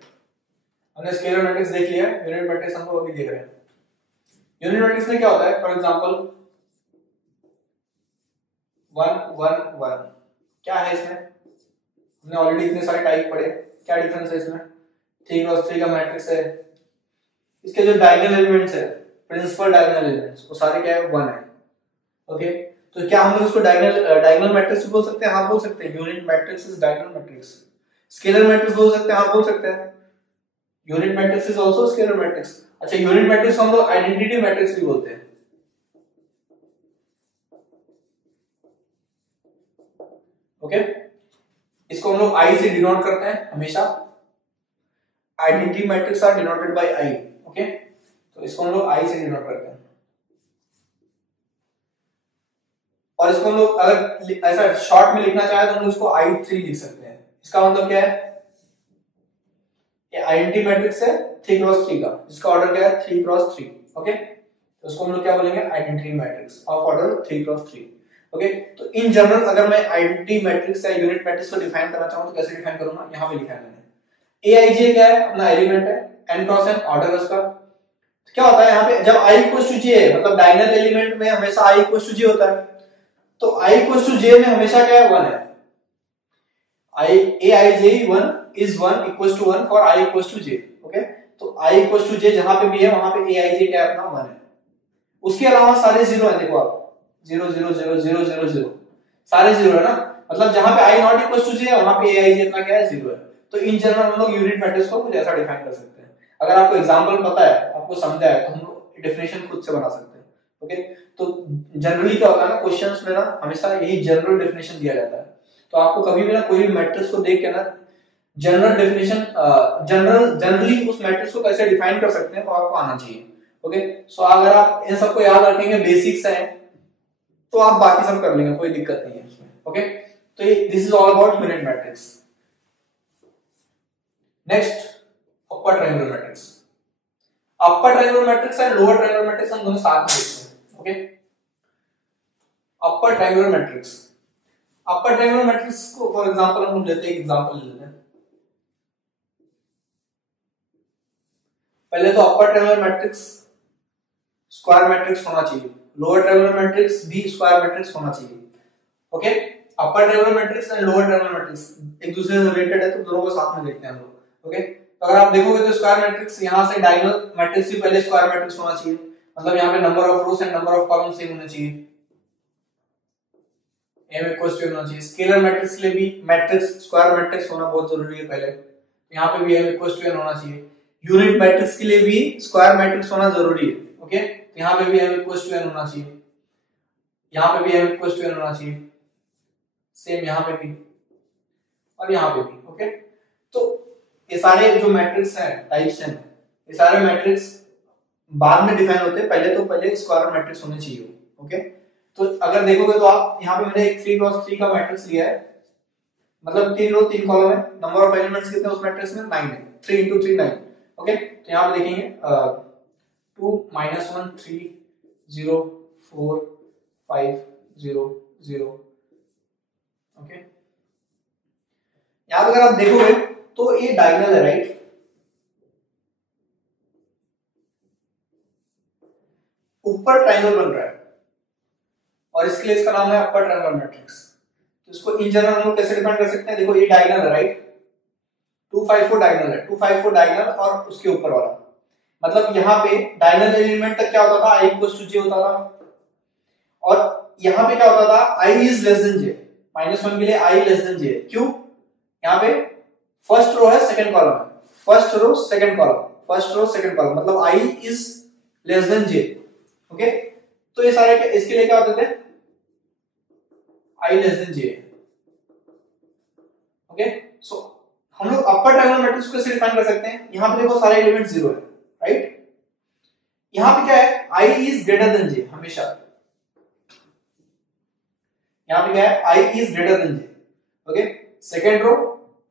हमने स्केलर मैट्रिक्स देख लिया, यूनिट मैट्रिक्स हम लोग अभी देख रहे हैं। यूनिट मैट्रिक्स में क्या होता है? फॉर एग्जांपल 1 1 1, क्या है इसमें? हमने ऑलरेडी इतने सारे टाइप पढ़े, क्या डिफरेंस है इसमें? 3x3 का मैट्रिक्स है, इसके जो डायगोनल एलिमेंट्स है, प्रिंसिपल डायगोनल एलिमेंट्स, वो सारे क्या है? 1 है। ओके, तो क्या हम लोग इसको डायगोनल मैट्रिक्स बोल सकते हैं? हाँ बोल सकते हैं, unit matrix is diagonal matrix. Scalar matrix बोल सकते हैं? हाँ बोल सकते हैं, unit matrix is also scalar matrix. अच्छा, यूनिट मैट्रिक्स हम लोग आइडेंटिटी मैट्रिक्स भी बोलते हैं। ओके, इसको हम लोग आई से डिनोट करते हैं हमेशा। Identity matrix are denoted by I. Okay, तो इसको हम लोग आई से डिनोट करते हैं। और इसको हम लोग अगर ऐसा शॉर्ट में लिखना चाहे तो हम लोग इसको I3 लिख सकते हैं। इसका मतलब क्या है? ये आइडेंटिटी मैट्रिक्स है 3 क्रॉस 3 का, जिसका ऑर्डर क्या है 3 क्रॉस 3। ओके, तो इसको हम लोग क्या बोलेंगे? Identity matrix of order 3 cross 3। Okay, तो इन जनरल अगर मैं आइडेंटिटी मैट्रिक्स या यूनिट मैट्रिक्स को डिफाइन करना चाहूं तो कैसे डिफाइन करूंगा? यहां पे लिखा है मैंने। Aij क्या है? अपना एलिमेंट है, n क्रॉस n ऑर्डर है उसका। तो क्या होता है यहाँ पे, जब i इक्वल्स टू j है, मतलब डायगोनल एलिमेंट में हमेशा i इक्वल्स टू j होता है, तो i इक्वल्स टू j में हमेशा क्या है? 1 है। Aij 1 is 1 equals to 1 for I equals to j। Okay, तो I equals to j जहां पे भी है वहां पे Aij क्या है? अपना 1 है। उसके अलावा सारे जीरो है, देखो आप 0 0 0 0 0 0 सारे जीरो है ना, मतलब जहां पे i not equal to j है वहां पे Aij अपना क्या है? 0 है। तो इन जनरल हम लोग यूनिट मैट्रिक्स को कुछ ऐसा डिफाइन कर सकते हैं। अगर आपको एग्जांपल पता है, आपको समझा है, तो हम लोग डेफिनेशन खुद से बना सकते हैं। ओके, तो जनरली क्या होता है ना, क्वेश्चंस में ना हमेशा यही जनरल डेफिनेशन दिया जाता है। तो आपको कभी भी ना कोई भी मैट्रिक्स को देख के ना जनरल डेफिनेशन जनरली उस मैट्रिक्स को कैसे डिफाइन कर सकते हैं वो आपको आना चाहिए। ओके, सो अगर आप इन सबको याद रखेंगे, बेसिक्स है, तो आप बाकी सब कर लेंगे, कोई दिक्कत नहीं है उसमें। ओके, तो ये this is all about unit matrix. Next, upper triangular matrix. Upper triangular matrix and lower triangular matrix हम दोनों साथ में देखते हैं। ओके, अपर triangular matrix. Upper triangular matrix को फॉर एग्जांपल हम लेते हैं, एग्जांपल लेते हैं। पहले तो अपर ट्रायंगुलर मैट्रिक्स स्क्वायर मैट्रिक्स होना चाहिए, लोअर ट्रायंगुलर मैट्रिक्स भी स्क्वायर मैट्रिक्स होना चाहिए। Okay, upper triangular matrix and lower triangular matrix एक दूसरे से रिलेटेड है, तो दोनों को साथ में देखते हैं हम लोग। ओके, तो अगर आप देखोगे तो स्क्वायर मैट्रिक्स यहां से डायगोनल मैट्रिक्स भी पहले स्क्वायर मैट्रिक्स होना चाहिए, मतलब यहां पे number of rows and number of column same होने चाहिए, m इक्वल्स टू होना चाहिए। स्केलर मैट्रिक्स के लिए भी मैट्रिक्स स्क्वायर मैट्रिक्स होना बहुत जरूरी है पहले, यहां पे भी m इक्वल्स टू n होना चाहिए। यूनिट मैट्रिक्स के लिए भी स्क्वायर मैट्रिक्स होना जरूरी है। ओके, तो यहां पे भी m इक्वल्स टू n होना चाहिए, यहां पे भी m इक्वल्स टू n होना चाहिए, सेम यहां पे भी और यहां पे भी। ओके, तो ये सारे जो मैट्रिक्स हैं, टाइप्स हैं, ये सारे मैट्रिक्स बाद में डिफाइन होते हैं, पहले स्क्वायर मैट्रिक्स होने चाहिए। ओके, तो अगर देखोगे तो आप यहाँ पे मैंने एक 3 क्रॉस 3 का मैट्रिक्स लिया है, मतलब 3 रो 3 कॉलम है, नंबर ऑफ एलिमेंट्स कितने उस मैट्रिक्स में? 9 है, 3 into 3 9। ओके, तो यहाँ पे देखेंगे 2 -1 3 0 4 5 0 0। ओके, यहाँ पे अगर आप देखोगे तो ये डायगोनल है, राइट? ऊपर ट्रायंगल बन रहा है और इसके लिए इसका नाम है अपर ट्रायंगुलर मैट्रिक्स। तो इसको इन जनरल हम लोग कैसे डिफाइन कर सकते हैं? देखो ये डायगोनल है, राइट? 2 5 4 डायगोनल है, 2 5 4 डायगोनल और उसके ऊपर वाला, मतलब यहाँ पे डायगोनल एलिमेंट तक क्या होता था? i इक्वल्स टू j होता था, और यहाँ पे क्या होता था? i is less than j, -1 के लिए i लेस देन j। क्यों? यहाँ पे फर्स्ट रो है, सेकंड कॉलम है, first row second column, first row second column, मतलब i is less than j। Okay, तो ये सारे इसके लिए क्या होते थे? i less than j। Okay, so हम लोग अपर ट्रायंगुलर मैट्रिक्स को कैसे डिफाइन कर सकते हैं? यहाँ पे देखो सारे एलिमेंट 0 है, राइट? यहाँ पे क्या है? i is greater than j हमेशा, यहाँ पे क्या है? i is greater than j। Okay, second row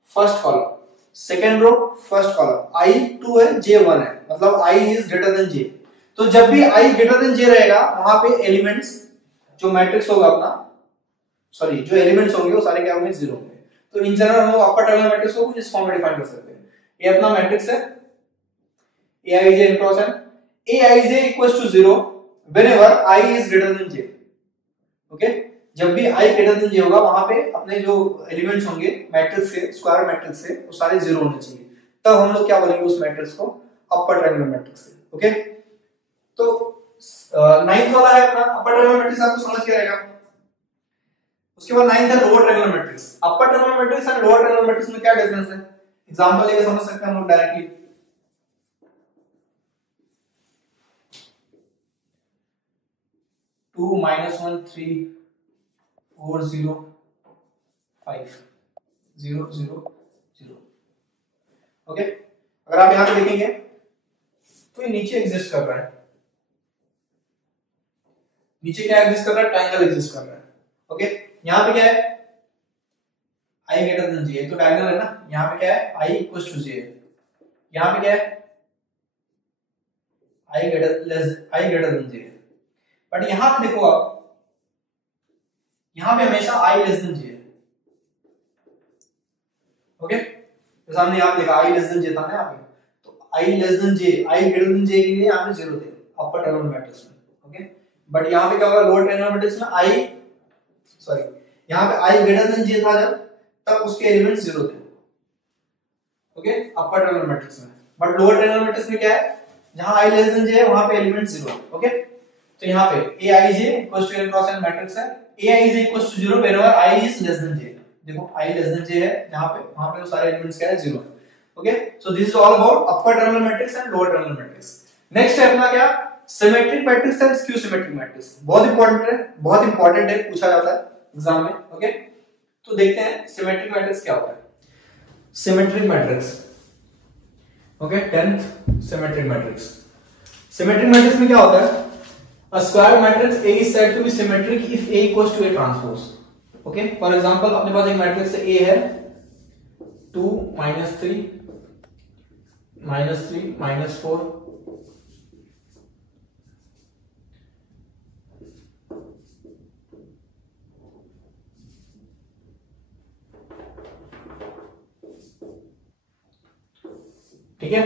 first column, second row first column, i 2 है j 1 है, मतलब i is greater than j। तो जब भी i ग्रेटर देन j रहेगा वहां पे एलिमेंट्स जो मैट्रिक्स होगा अपना, सॉरी जो एलिमेंट्स होंगे वो सारे क्या होंगे? 0 होंगे। तो इन जनरल हम लोग अपर ट्रायंगुलर मैट्रिक्स को कुछ इस फॉर्म में डिफाइन कर सकते हैं। ये अपना मैट्रिक्स है Aij n cross n, Aij equals to 0 whenever i is greater than j। Okay, जब भी i greater than j होगा वहां पे अपने जो एलिमेंट्स होंगे मैट्रिक्स से, स्क्वायर मैट्रिक्स से, वो सारे 0 होने चाहिए, तब हम लोग क्या बोलेंगे उस मैट्रिक्स को? अपर ट्रायंगुलर मैट्रिक्स से। ओके, तो 9th वाला है अपना अपर ट्रायंगुलर मैट्रिक्स, आपको समझ गया रहेगा। उसके बाद 9th है lower triangular matrix. Upper triangular matrix and lower triangular matrix में क्या डिफरेंस है, एग्जांपल लेके समझ सकते हैं हम लोग डायरेक्टली। To minus 1 3 4 0 5 0 0 0। ओके, अगर आप यहां पे देखेंगे तो ये नीचे एग्जिस्ट कर रहा है, नीचे क्या एग्जिस्ट कर रहा है, ट्रायंगल एग्जिस्ट कर रहा है। ओके, यहां पे क्या है, i ग्रेटर देन j, तो डायगोनल है ना, यहां पे क्या है i इक्वल्स टू j, यहां पे क्या है i greater than j। But यहां पे देखो आप, यहां पे हमेशा i less than j। Okay, तो सामने यहां पे देखा i लेस देन j था ना यहां पे, तो i less than j, i greater than j के लिए यहां पे 0 थे अपर ट्रायंगुलर मैट्रिक्स में। ओके, बट यहां पे क्या होगा, लोअर ट्रायंगुलर मैट्रिक्स में यहां पे i ग्रेटर देन j था जब, तब उसके एलिमेंट्स 0 थे। ओके, अपर ट्रायंगुलर मैट्रिक्स में। बट लोअर ट्रायंगुलर मैट्रिक्स में क्या है, जहां i लेस देन j है वहां पे एलिमेंट्स 0 है। ओके, तो यहां पे aij equals to n cross n matrix है, aij equals to 0 whenever i is less than j। देखो i लेस देन j है जहां पे, वहां पे वो सारे एलिमेंट्स क्या है 0 है। Okay, so this is all about upper triangular matrix and lower triangular matrix. Next है अपना क्या, symmetric matrix and skew symmetric matrix. बहुत इंपॉर्टेंट है, पूछा जाता है एग्जाम में। ओके, तो देखते हैं सिमेट्रिक मैट्रिक्स क्या होता है। Symmetric matrix, okay, 10th symmetric matrix. Symmetric matrix में क्या होता है, a square matrix A is said to be symmetric if A equals to A transpose। Okay, for example अपने पास एक मैट्रिक्स A है 2 -3 -3 -4 ठीक है।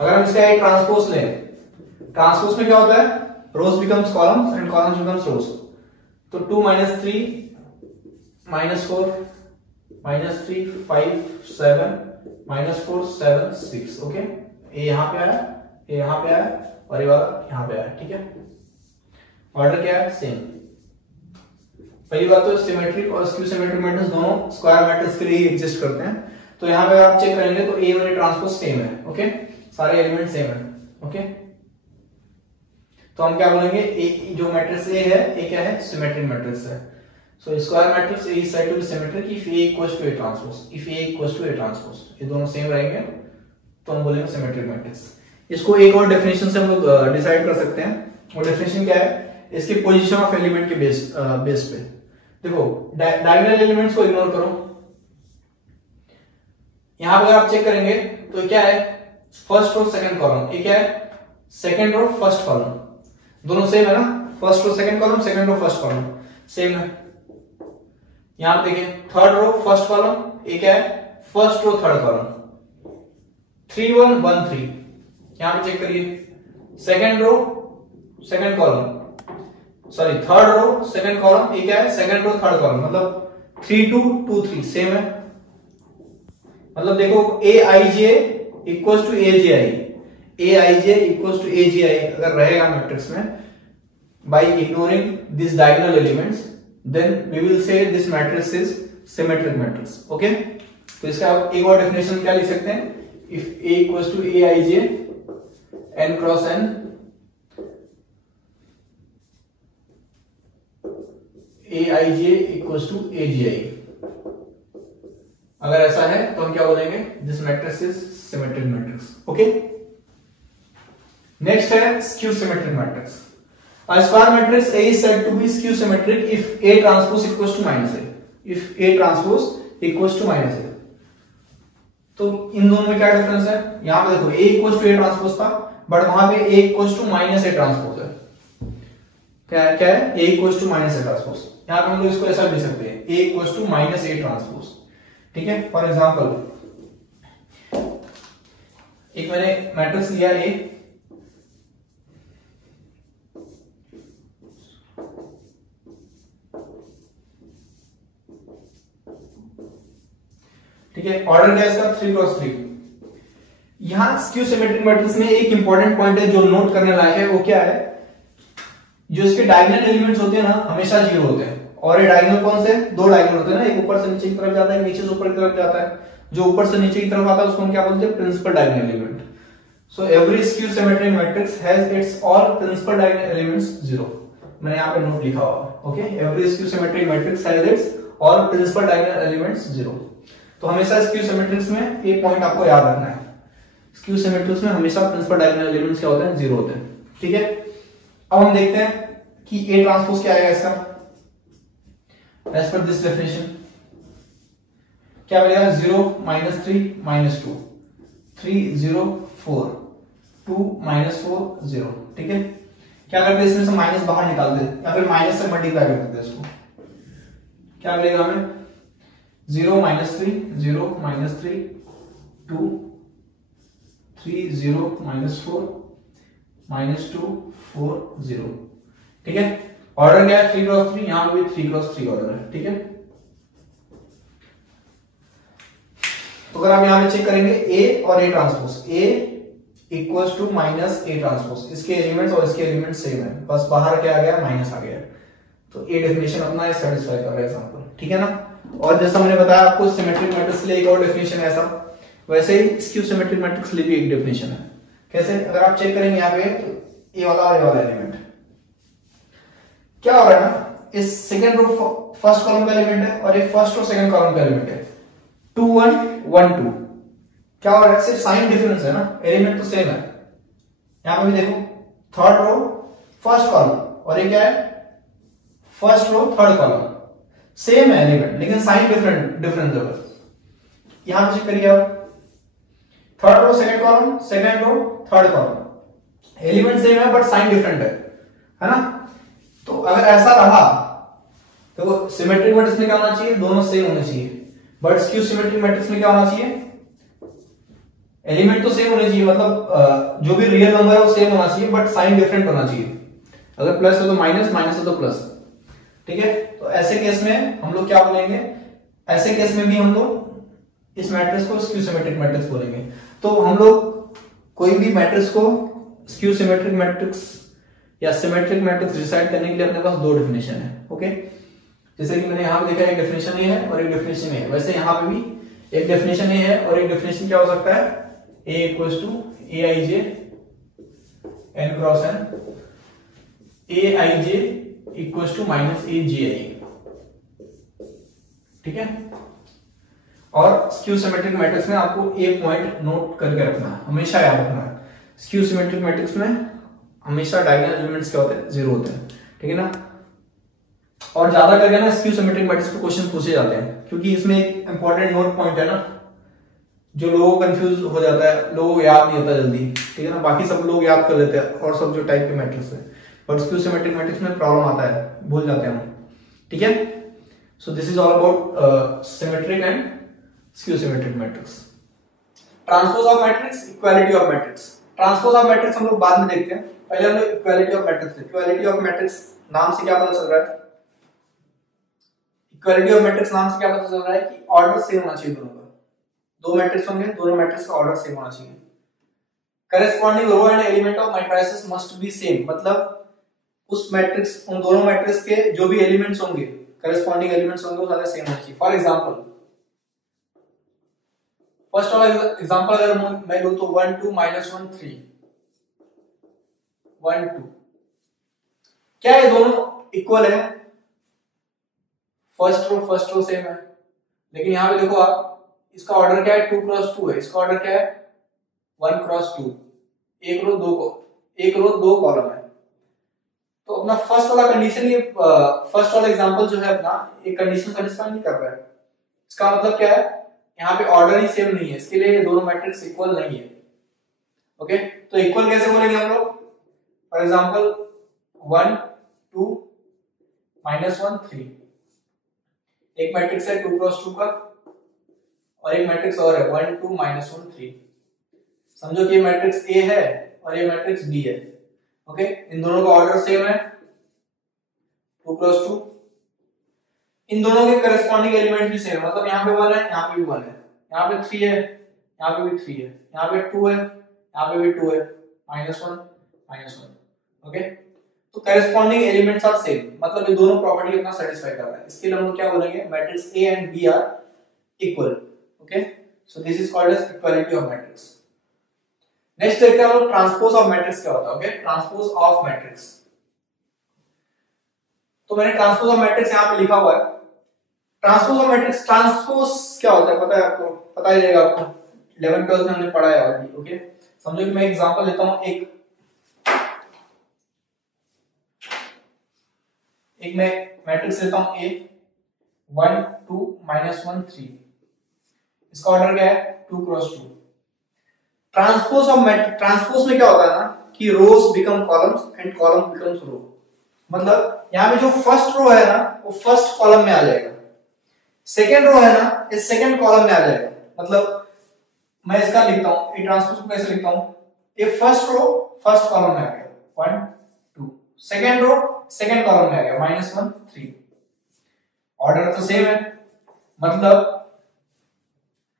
अगर हम इसका एक ट्रांसपोज लें, ट्रांसपोज में क्या होता है, rows becomes columns and columns becomes rows. तो 2 -3 -4 -3 5 7 -4 7 6। ओके, ये यहां पे आया, ये यहां पे आया और ये वाला यहां पे आया। ठीक है, ऑर्डर क्या है, सेम। पहली बात तो सिमेट्रिक और स्क्यू सिमेट्रिक मैट्रिक्स दोनों स्क्वायर मैट्रिक्स के लिए एग्जिस्ट करते हैं। तो यहां पे आप चेक करेंगे तो ए और ए ट्रांसपोज सेम है। ओके, सारे एलिमेंट सेम है। ओके, तो हम क्या बोलेंगे, ए जो मैट्रिक्स ए है, ए क्या है, सिमेट्रिक मैट्रिक्स है। So square matrix A is said to be symmetric if A equals to A transpose, if A equals to A transpose, ये दोनों सेम रहेंगे तो हम बोलेंगे सिमेट्रिक मैट्रिक्स। इसको एक और डेफिनेशन से हम लोग डिसाइड कर सकते हैं। वो डेफिनेशन क्या है, इसके पोजीशन ऑफ एलिमेंट के बेस पे। देखो, डायगोनल एलिमेंट्स को इग्नोर करो, यहां पर आप चेक करेंगे तो क्या है, फर्स्ट रो सेकंड कॉलम, ये क्या है, सेकंड रो फर्स्ट कॉलम, दोनों सेम है ना, first row second column, second row first column same है। यहां पे देखिए, थर्ड रो फर्स्ट कॉलम, ये क्या है, फर्स्ट रो थर्ड कॉलम, 3 1 1 3। यहां पे चेक करिए, second row second column, sorry third row second column, ये क्या है, सेकंड रो थर्ड कॉलम, मतलब 3 2 2 3 सेम है। मतलब देखो, A I J equals to A J I, A I J equals to A J I अगर रहेगा मैट्रिक्स में, by ignoring this diagonal elements, then we will say this matrix is symmetric matrix. Okay, तो इसका एक और definition क्या लिख सकते हैं, if A equals to A I J N cross N, A I J equals to A J I, अगर ऐसा है तो हम क्या बोलेंगे, this matrix is symmetric matrix. Okay, next है skew symmetric matrix. A square matrix A is said to be skew symmetric if A transpose equals to minus A, if A transpose equals to minus A। तो इन दोनों में क्या difference है, यहां पे देखो A equals to A transpose था, but वहां पे A equals to minus A transpose है। क्या है, A equals to minus A transpose. यहां पे हम लोग इसको ऐसा लिख सकते हैं, A equals to minus A transpose. ठीक है, फॉर एग्जांपल एक मैंने मैट्रिक्स लिया A, ठीक है, ऑर्डर क्या है इसका, 3 क्रॉस 3। यहां स्क्यू सिमेट्रिक मैट्रिक्स में एक इंपॉर्टेंट पॉइंट है जो नोट करने लायक है, वो क्या है, जो इसके डायगोनल एलिमेंट्स होते हैं ना, हमेशा 0 होते हैं, और ये डायगोनल कौन से, दो डायगोनल होते हैं ना, एक ऊपर से नीचे की तरफ जाता है, नीचे से ऊपर की तरफ जाता है। जो ऊपर से नीचे की तरफ आता है उसको हम क्या बोलते हैं, principal diagonal element. So every skew symmetric matrix has its all principal diagonal elements 0। मैंने यहाँ पे नोट लिखा हुआ, okay, every skew symmetric matrix has its all principal diagonal elements 0। तो हमेशा स्क्यू सिमेट्रिक्स में ये पॉइंट आपको याद रखना है, स्क्यू सिमेट्रिक्स में हमेशा प्रिंसिपल डायगोनल एलिमेंट्स क्या होते हैं, 0 होते हैं, ठीक है। अब हम देखते हैं कि ए ट्रांसपोज क्या आएगा इसका, एज पर दिस डेफिनेशन क्या मिलेगा, 0 -3 -2 3 0 4 2 -4 0, ठीक है। क्या करते हैं, इसमें से माइनस बाहर निकालते हैं या फिर माइनस से मल्टीप्लाई कर देते हैं इसको, क्या मिलेगा हमें, 0 -3 0 -3 2 3 0 -4 -2 4 0, ठीक है। ऑर्डर क्या है, 3x3, यहां पे भी 3x3 ऑर्डर है, ठीक है। तो अगर आप यहां पे चेक करेंगे ए और A transpose, A equals to minus A transpose, इसके एलिमेंट्स और इसके एलिमेंट सेम है, बस बाहर क्या आ गया, माइनस आ गया, तो ए डेफिनेशन अपना ये सेटिस्फाई कर रहा है एग्जांपल, ठीक है ना। और जैसा मैंने बताया आपको सिमेट्रिक मैट्रिक्स के लिए एक और डेफिनेशन है ऐसा, वैसे ही स्क्यू सिमेट्रिक मैट्रिक्स के लिए भी एक डेफिनेशन है। कैसे, अगर आप चेक करेंगे यहाँ पे ए वाला और ए वाला एलिमेंट क्या हो रहा है ना, इस सेकंड रो फर्स्ट कॉलम का एलिमेंट है और ये फर्स्ट रो सेकंड कॉलम का एलिमेंट है, 2 1 1 2, क्या हो रहा है, सिर्फ साइन डिफरेंस है ना, एलिमेंट तो सेम है। यहां पे भी देखो, थर्ड रो फर्स्ट कॉलम और ये क्या है, first row third column, same है एलिमेंट लेकिन साइन डिफरेंस है बस। यहां पे चेक करिए आप, third row second column, second row third column, element same है बट साइन डिफरेंट है ना। तो अगर ऐसा रहा तो सिमेट्रिक मैट्रिक्स में क्या होना चाहिए, दोनों सेम होने चाहिए, बट स्क्यू सिमेट्रिक मैट्रिक्स में क्या होना चाहिए, एलिमेंट तो सेम होने चाहिए, मतलब जो भी रियल नंबर है वो सेम होना चाहिए बट साइन डिफरेंट होना चाहिए। अगर प्लस हो तो माइनस, माइनस हो तो प्लस, ठीक है। तो ऐसे केस में हम लोग क्या बोलेंगे, ऐसे केस में भी हम लोग इस मैट्रिक्स को स्क्यू सिमेट्रिक मैट्रिक्स बोलेंगे। तो हम लोग कोई भी मैट्रिक्स को स्क्यू सिमेट्रिक मैट्रिक्स या सिमेट्रिक मैट्रिक्स डिसाइड करने के लिए अपने पास दो डेफिनेशन है, ओके। जैसे कि मैंने यहां पे देखा, एक डेफिनेशन ये है और एक डेफिनेशन ये है, वैसे यहां पे भी एक डेफिनेशन ये है और एक डेफिनेशन क्या हो सकता है, A equals to aij n cross n, aij equals to minus aji, ठीक है। और स्क्यू सिमेट्रिक मैट्रिक्स में आपको एक पॉइंट नोट करके रखना है, हमेशा याद रखना है, स्क्यू सिमेट्रिक मैट्रिक्स में हमेशा डायगोनल एलिमेंट्स क्या होते हैं, 0 होते हैं, ठीक है ना। और ज्यादा करके ना स्क्यू सिमेट्रिक मैट्रिक्स पे क्वेश्चन पूछे जाते हैं, क्योंकि इसमें एक इंपॉर्टेंट नोट पॉइंट है ना, जो लोगों को कंफ्यूज हो जाता है, लोगों को याद नहीं होता जल्दी, ठीक है ना। बाकी सब लोग याद कर लेते हैं और सब जो टाइप के मैट्रिक्स है, बट स्क्यू सिमेट्रिक मैट्रिक्स में प्रॉब्लम आता है, भूल जाते हैं हम, ठीक है। सो this is all about symmetric and skew symmetric matrix. Transpose of matrix, equality of matrix. Transpose of matrix हम लोग बाद में देखते हैं, पहले हम लोग equality of matrix. Equality of matrix नाम से क्या पता चल रहा है, इक्वालिटी ऑफ मैट्रिक्स नाम से क्या पता चल रहा है कि ऑर्डर सेम होना चाहिए दोनों का, दो मैट्रिक्स होंगे, दोनों मैट्रिक्स का ऑर्डर सेम होना चाहिए। Corresponding row and element of matrices must be same, मतलब उस मैट्रिक्स, उन दोनों मैट्रिक्स के जो भी एलिमेंट्स होंगे, करेस्पॉन्डिंग एलिमेंट्स होंगे, वो सारे सेम होने चाहिए। फॉर एग्जांपल, फर्स्ट वाला एग्जांपल अगर मैं लूं तो 1 2 -1 3 1 2, क्या ये दोनों इक्वल है, फर्स्ट रो सेम है, लेकिन यहां पे देखो आप, इसका ऑर्डर क्या है, 2 क्रॉस 2 है, इसका ऑर्डर क्या है, 1 क्रॉस 2, एक रो दो कॉलम है। तो अपना फर्स्ट वाला कंडीशन, ये फर्स्ट वाला एग्जांपल जो है अपना, एक कंडीशन सेटिस्फाई नहीं कर रहा है। इसका मतलब क्या है, यहाँ पे ऑर्डर ही सेम नहीं है, इसके लिए ये दोनों मैट्रिक्स इक्वल नहीं है, ओके। तो इक्वल कैसे बोलेंगे हम लोग, फॉर एग्जांपल 1 2 -1 3, एक मैट्रिक्स है 2 क्रॉस 2 का और एक मैट्रिक्स और है 1 2 -1 3। समझो कि ये मैट्रिक्स A है और ये मैट्रिक्स B है, ओके। इन दोनों का ऑर्डर सेम है 2 क्रॉस 2, इन दोनों के करस्पॉन्डिंग एलिमेंट भी सेम है, मतलब यहाँ पे 1 है, यहाँ पे भी 1 है, यहाँ पे 3 है, यहाँ पे भी 3 है, यहाँ पे 2 है, यहाँ पे भी 2 है, -1 -1, ओके। तो करेस्पॉन्डिंग एलिमेंट्स आर सेम, मतलब ये दोनों प्रॉपर्टी अपना सेटिस्फाई कर रहा है। इसके लिए हम लोग क्या बोलेंगे, matrix A and B are equal. Okay, so this is called as equality of matrix. Next देखते हैं हम लोग ट्रांसपोज ऑफ मैट्रिक्स क्या होता है। Okay, transpose of matrix. तो मैंने ट्रांसपोज ऑफ मैट्रिक्स यहां पे लिखा हुआ है। ट्रांसपोज ऑफ मैट्रिक्स, ट्रांसपोज क्या होता है पता है आपको, पता ही रहेगा आपको, 11 12 में हमने पढ़ा है ऑलरेडी। ओके, समझो कि मैं एग्जांपल लेता हूं, एक मैं मैट्रिक्स लेता हूं ए 1 2 -1 3। इसका ऑर्डर क्या है 2 cross 2। Transpose of matrix, transpose में क्या होता है ना कि rows become columns and column becomes row. मतलब यहां पे जो फर्स्ट रो है ना वो फर्स्ट कॉलम में आ जाएगा, सेकंड रो है ना इस सेकंड कॉलम में आ जाएगा। मतलब मैं इसका लिखता हूं, ए ट्रांसपोज को कैसे लिखता हूं, ए फर्स्ट रो फर्स्ट कॉलम में आ गया 1 2, सेकंड रो सेकंड कॉलम में आ गया -1 3। ऑर्डर तो सेम है, मतलब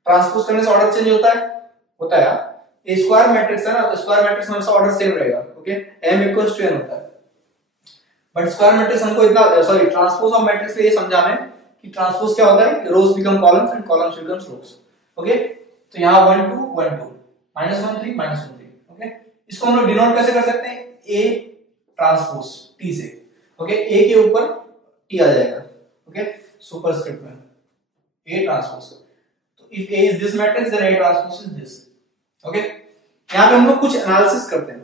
ट्रांसपोज करने से ऑर्डर चेंज होता है। ए स्क्वायर मैट्रिक्स है ना, तो स्क्वायर मैट्रिक्स में हमेशा ऑर्डर सेम रहेगा। ओके, m = n होता है। बट स्क्वायर मैट्रिक्स हमको इतना, सॉरी, ट्रांसपोज ऑफ मैट्रिक्स से ये समझाना है कि ट्रांसपोज क्या होता है, rows become columns and columns becomes rows. Okay, तो यहां 1 2 1 2 -1 3 -1 3। ओके, इसको हम लोग डिनोट कैसे कर सकते हैं, a ट्रांसपोज t से। ओके, a के ऊपर t आ जाएगा। ओके, सुपरस्क्रिप्ट में a ट्रांसपोज। तो if a is this matrix then a transpose is this. Okay, यहां पे हम लोग कुछ एनालिसिस करते हैं।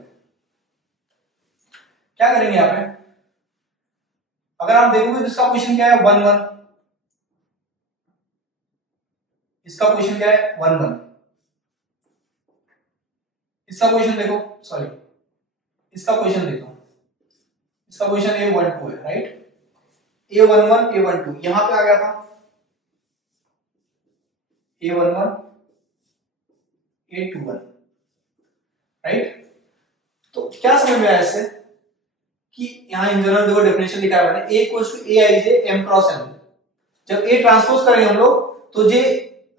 क्या करेंगे यहां पे, अगर आप देखोगे तो इसका पोजीशन क्या है 1 1, इसका पोजीशन क्या है 1 1, इसका पोजीशन देखो, सॉरी इसका पोजीशन देखो, इसका पोजीशन a 1 2 है, राइट। a 1 1 a 1 2 यहां पे आ गया था a 1 1 a 2 1, राइट। तो क्या समझ में आया इससे कि यहां इन जनरल देखो डेफिनेशन लिखा है मैंने, a = aij m cross n। जब a ट्रांसपोज करेंगे हम लोग तो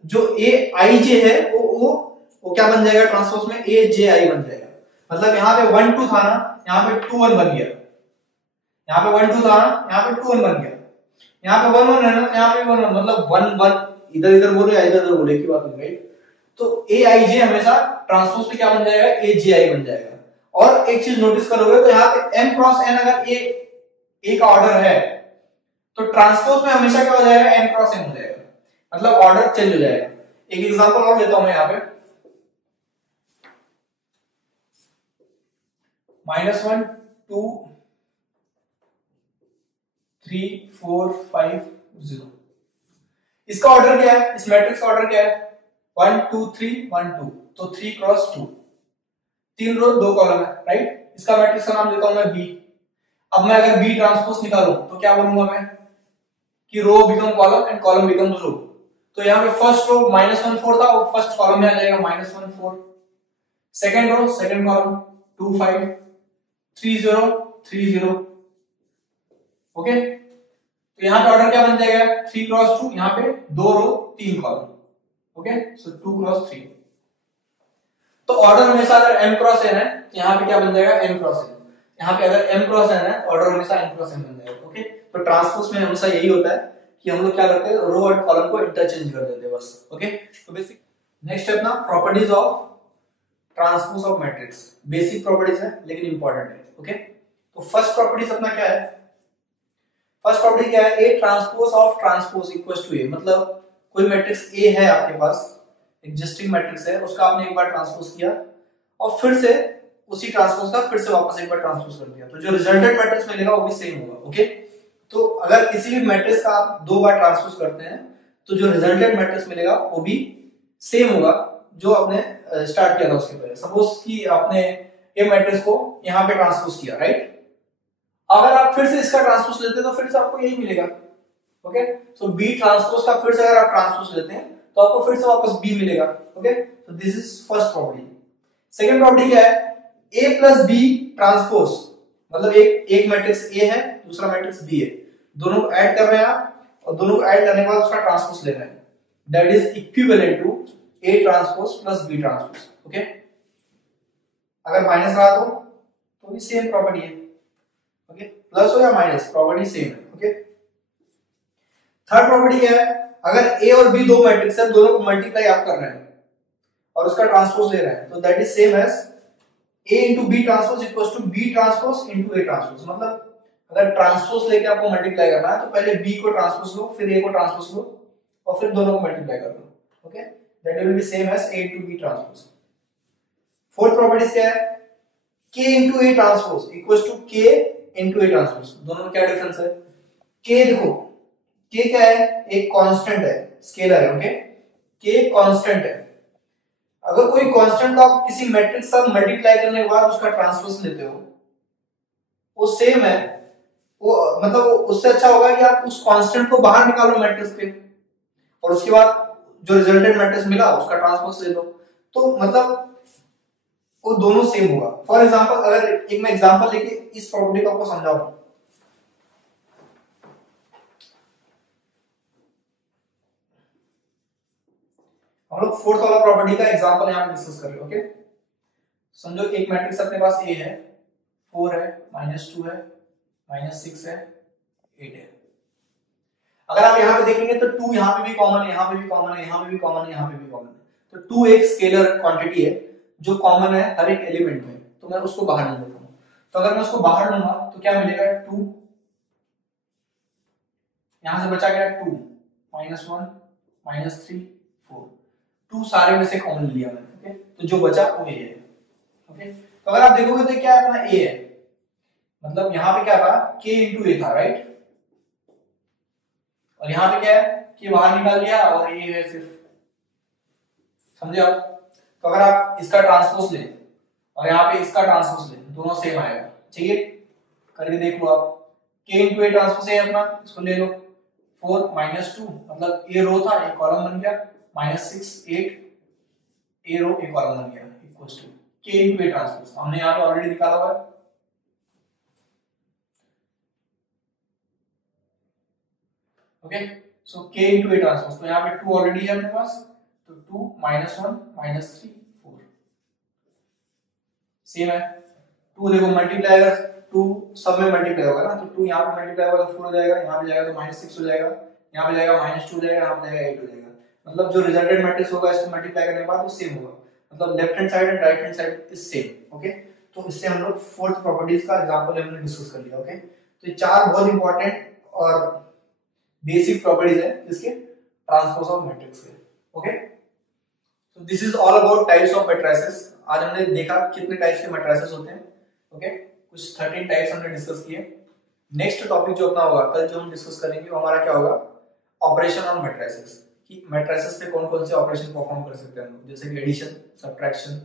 जो aij है वो क्या बन जाएगा ट्रांसपोज में, aji बन जाएगा। मतलब यहां पे 1 2 था ना, यहां पे 2 1 बन गया, यहां पे 1 2 था ना, यहां पे 2 1 बन गया, यहां पे 1 1 है ना, यहां पे 1 1, मतलब 1 1 इधर इधर बोलो या इधर इधर बोलो की बात है, राइट। तो aij हमेशा ट्रांसपोज पे क्या बन जाएगा, aji बन जाएगा। और एक चीज नोटिस करोगे तो यहाँ पे m क्रॉस n अगर a का ऑर्डर है तो ट्रांसपोज में हमेशा क्या हो जाएगा, m क्रॉस n हो जाएगा, मतलब ऑर्डर चेंज हो जाएगा। एक एग्जांपल और लेता हूं मैं यहाँ पे, -1 2 3 4 5 0। इसका ऑर्डर क्या है, इस मैट्रिक्स का ऑर्डर क्या है 1 2 3 1 2, तो 3 क्रॉस 2, 3 रो 2 कॉलम है, राइट। इसका मैट्रिक्स का नाम देता हूं मैं b। अब मैं अगर b ट्रांसपोज निकालूं तो क्या बोलूंगा मैं कि row become column and column become row. तो यहां पे फर्स्ट रो -1 4 था, वो फर्स्ट कॉलम में आ जाएगा -1 4, second row second column 2 5 3 0 3 0। Okay, तो यहां पे ऑर्डर क्या बन जाएगा 3 क्रॉस 2, यहां पे 2 रो 3 कॉलम। ओके, सो 2 क्रॉस 3। तो ऑर्डर हमेशा अगर m क्रॉस n है तो यहां पे क्या बन जाएगा m क्रॉस n। यहां पे अगर m क्रॉस n है तो ऑर्डर हमेशा n क्रॉस n बन जाएगा। ओके, तो ट्रांसपोज में हमेशा यही होता है कि हम लोग क्या करते हैं, रो और कॉलम को इंटरचेंज कर देते हैं बस। ओके, तो बेसिक नेक्स्ट है अपना properties of transpose of matrix. Basic properties है लेकिन इंपॉर्टेंट है। ओके, तो फर्स्ट प्रॉपर्टीज अपना क्या है, फर्स्ट प्रॉपर्टी क्या है, a transpose of transpose equals to a। मतलब कोई मैट्रिक्स a है आपके पास, एग्जिस्टिंग मैट्रिक्स है, उसका आपने एक बार ट्रांसपोज किया और फिर से उसी ट्रांसपोज का फिर से वापस एक बार ट्रांसपोज कर दिया, तो जो रिजल्टेंट मैट्रिक्स मिलेगा वो भी सेम होगा। ओके, तो अगर किसी भी मैट्रिक्स का आप 2 बार ट्रांसपोज करते हैं तो जो रिजल्टेंट मैट्रिक्स मिलेगा वो भी सेम होगा जो आपने स्टार्ट किया था उसके पहले। सपोज कि आपने ए मैट्रिक्स को यहां पे ट्रांसपोज किया, राइट। अगर आप फिर से इसका ट्रांसपोज लेते हैं तो फिर से आपको यही मिलेगा। ओके, सो बी ट्रांसपोज का फिर से अगर आप ट्रांसपोज लेते हैं तो आपको फिर से वापस बी मिलेगा। ओके, तो this is first property. Second property क्या है, a प्लस बी ट्रांसपोज, मतलब एक मैट्रिक्स a है दूसरा मैट्रिक्स b है, दोनों को ऐड कर रहे हैं आप और दोनों को ऐड करने के बाद उसका ट्रांसपोज ले रहे हैं, that is equivalent to a transpose plus b transpose. Okay, अगर माइनस रहा तो भी सेम प्रॉपर्टी है। ओके, प्लस हो या माइनस, प्रॉपर्टी सेम है। ओके, थर्ड प्रॉपर्टी क्या है, अगर ए और बी दो मैट्रिक्स है, दोनों को मल्टीप्लाई आप कर रहे हैं और उसका ट्रांसपोज ले रहे हैं, तो that is same as A into B transpose equals to B transpose into A transpose. मतलब अगर ट्रांसपोज लेके आपको मल्टीप्लाई करना है तो पहले B को ट्रांसपोज लो, फिर A को ट्रांसपोज लो और फिर दोनों को मल्टीप्लाई कर लो। Okay, that will be same as A into B transpose. Fourth property क्या है, K into A transpose equals to K into A transpose. दोनों में क्या डिफरेंस है, K देखो, K क्या है, एक कांस्टेंट है, स्केलर है। ओके, K कांस्टेंट है, अगर कोई कांस्टेंट को आप किसी मैट्रिक्स से मल्टीप्लाई करने के बाद उसका ट्रांसपोज लेते हो, वो सेम है, वो मतलब उससे अच्छा होगा कि आप उस कांस्टेंट को बाहर निकालो मैट्रिक्स के और उसके बाद जो रिजल्टेंट मैट्रिक्स मिला उसका ट्रांसपोज ले लो, तो मतलब वो दोनों सेम होगा। फॉर एग्जांपल, अगर एक मैं एग्जांपल लेके इस प्रॉपर्टी को आपको समझाऊं, हम लोग फोर्थ वाला प्रॉपर्टी का एग्जांपल यहां पे डिस्कस कर रहे हैं। ओके, समझो एक मैट्रिक्स अपने पास A है, 4 है, -2 है, -6 है, 8 है। अगर आप यहां पे देखेंगे तो 2 यहां पे भी कॉमन है, यहां पे भी कॉमन है, यहां पे भी कॉमन है, यहां पे भी कॉमन है, तो 2 एक स्केलर क्वांटिटी है जो कॉमन है हर एक एलिमेंट में, तो मैं उसको बाहर नहीं लेता हूं। तो अगर मैं उसको बाहर लूंगा तो क्या मिलेगा, 2, यहां से बचा गया 2, -1, -3, 4, 2 सारे में से कॉमन लिया मैंने। ओके, तो जो बचा वो ये है। ओके, तो अगर आप देखोगे तो क्या अपना A है, मतलब यहां पे क्या था, K into A था, राइट, और यहां पे क्या है, K बाहर निकाल लिया और A है सिर्फ, समझे आप। तो अगर आप इसका ट्रांसपोज लें और यहाँ पे इसका ट्रांसपोज लें, दोनों सेम आएगा। ठीक है, करके देख लो आप, K into A ट्रांसपोज है अपना, इसको ले लो, 4 -2 मतलब A रो था, एक कॉलम बन गया, -6 8 A रो एक कॉलम बन गया, equals to K into A transpose, हमने यहाँ पे ऑलरेडी निकाला हुआ है। Okay, so K into A transpose, तो यहाँ पे 2 ऑलरेडी है अपने पास, तो 2 -1 -3 4 सेम है। 2 देखो मल्टीप्लाई, अगर 2 सब में मल्टीप्लाई होगा ना, तो 2 यहाँ पे मल्टीप्लाई होगा तो 4 हो जाएगा, यहाँ पे जाएगा तो -6 हो जाएगा, यहाँ पे जाएगा -2 हो जाएगा, यहाँ पे जाएगा 8 हो जाएगा। मतलब जो रिजल्टेंट मैट्रिक्स होगा इसको मल्टीप्लाई करने के बाद वो सेम होगा, मतलब left hand side and right hand side is same. Okay, तो इससे हम लोग फोर्थ प्रॉपर्टीज का एग्जांपल हमने डिस्कस कर लिया। ओके, तो ये चार बहुत इंपॉर्टेंट और बेसिक प्रॉपर्टीज है इसके ट्रांसपोज ऑफ मैट्रिक्स के। ओके, तो this is all about types of matrices. आज हमने देखा कितने टाइप्स के मैट्रिसेस होते हैं। ओके, कुछ 13 टाइप्स हमने डिस्कस किए। नेक्स्ट टॉपिक जो अपना होगा कल जो हम डिस्कस करेंगे वो हमारा क्या होगा, ऑपरेशन ऑन मैट्रिसेस, कि मैट्रिसेस पे कौन कौन से ऑपरेशन परफॉर्म कर सकते हैं हम लोग, जैसे कि एडिशन, सब्ट्रैक्शन,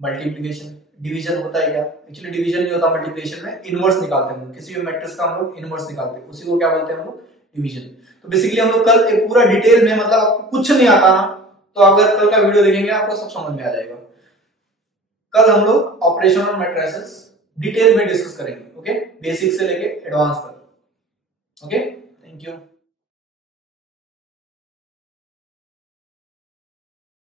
मल्टीप्लिकेशन। डिवीजन होता है क्या, एक्चुअली डिवीजन नहीं होता मल्टीप्लिकेशन में, इनवर्स निकालते हैं हम लोग, किसी भी मैट्रिक्स का हम लोग इनवर्स निकालते हैं, उसी को क्या बोलते हैं हम लोग, डिवीजन। तो बेसिकली हम लोग कल एक पूरा डिटेल में, मतलब आपको कुछ नहीं आता ना, तो अगर कल का वीडियो देखेंगे आपको सब समझ में आ जाएगा। कल हम लोग ऑपरेशन ऑन मैट्रिसेस डिटेल में डिस्कस करेंगे। ओके, बेसिक से लेके एडवांस तक। Okay, thank you.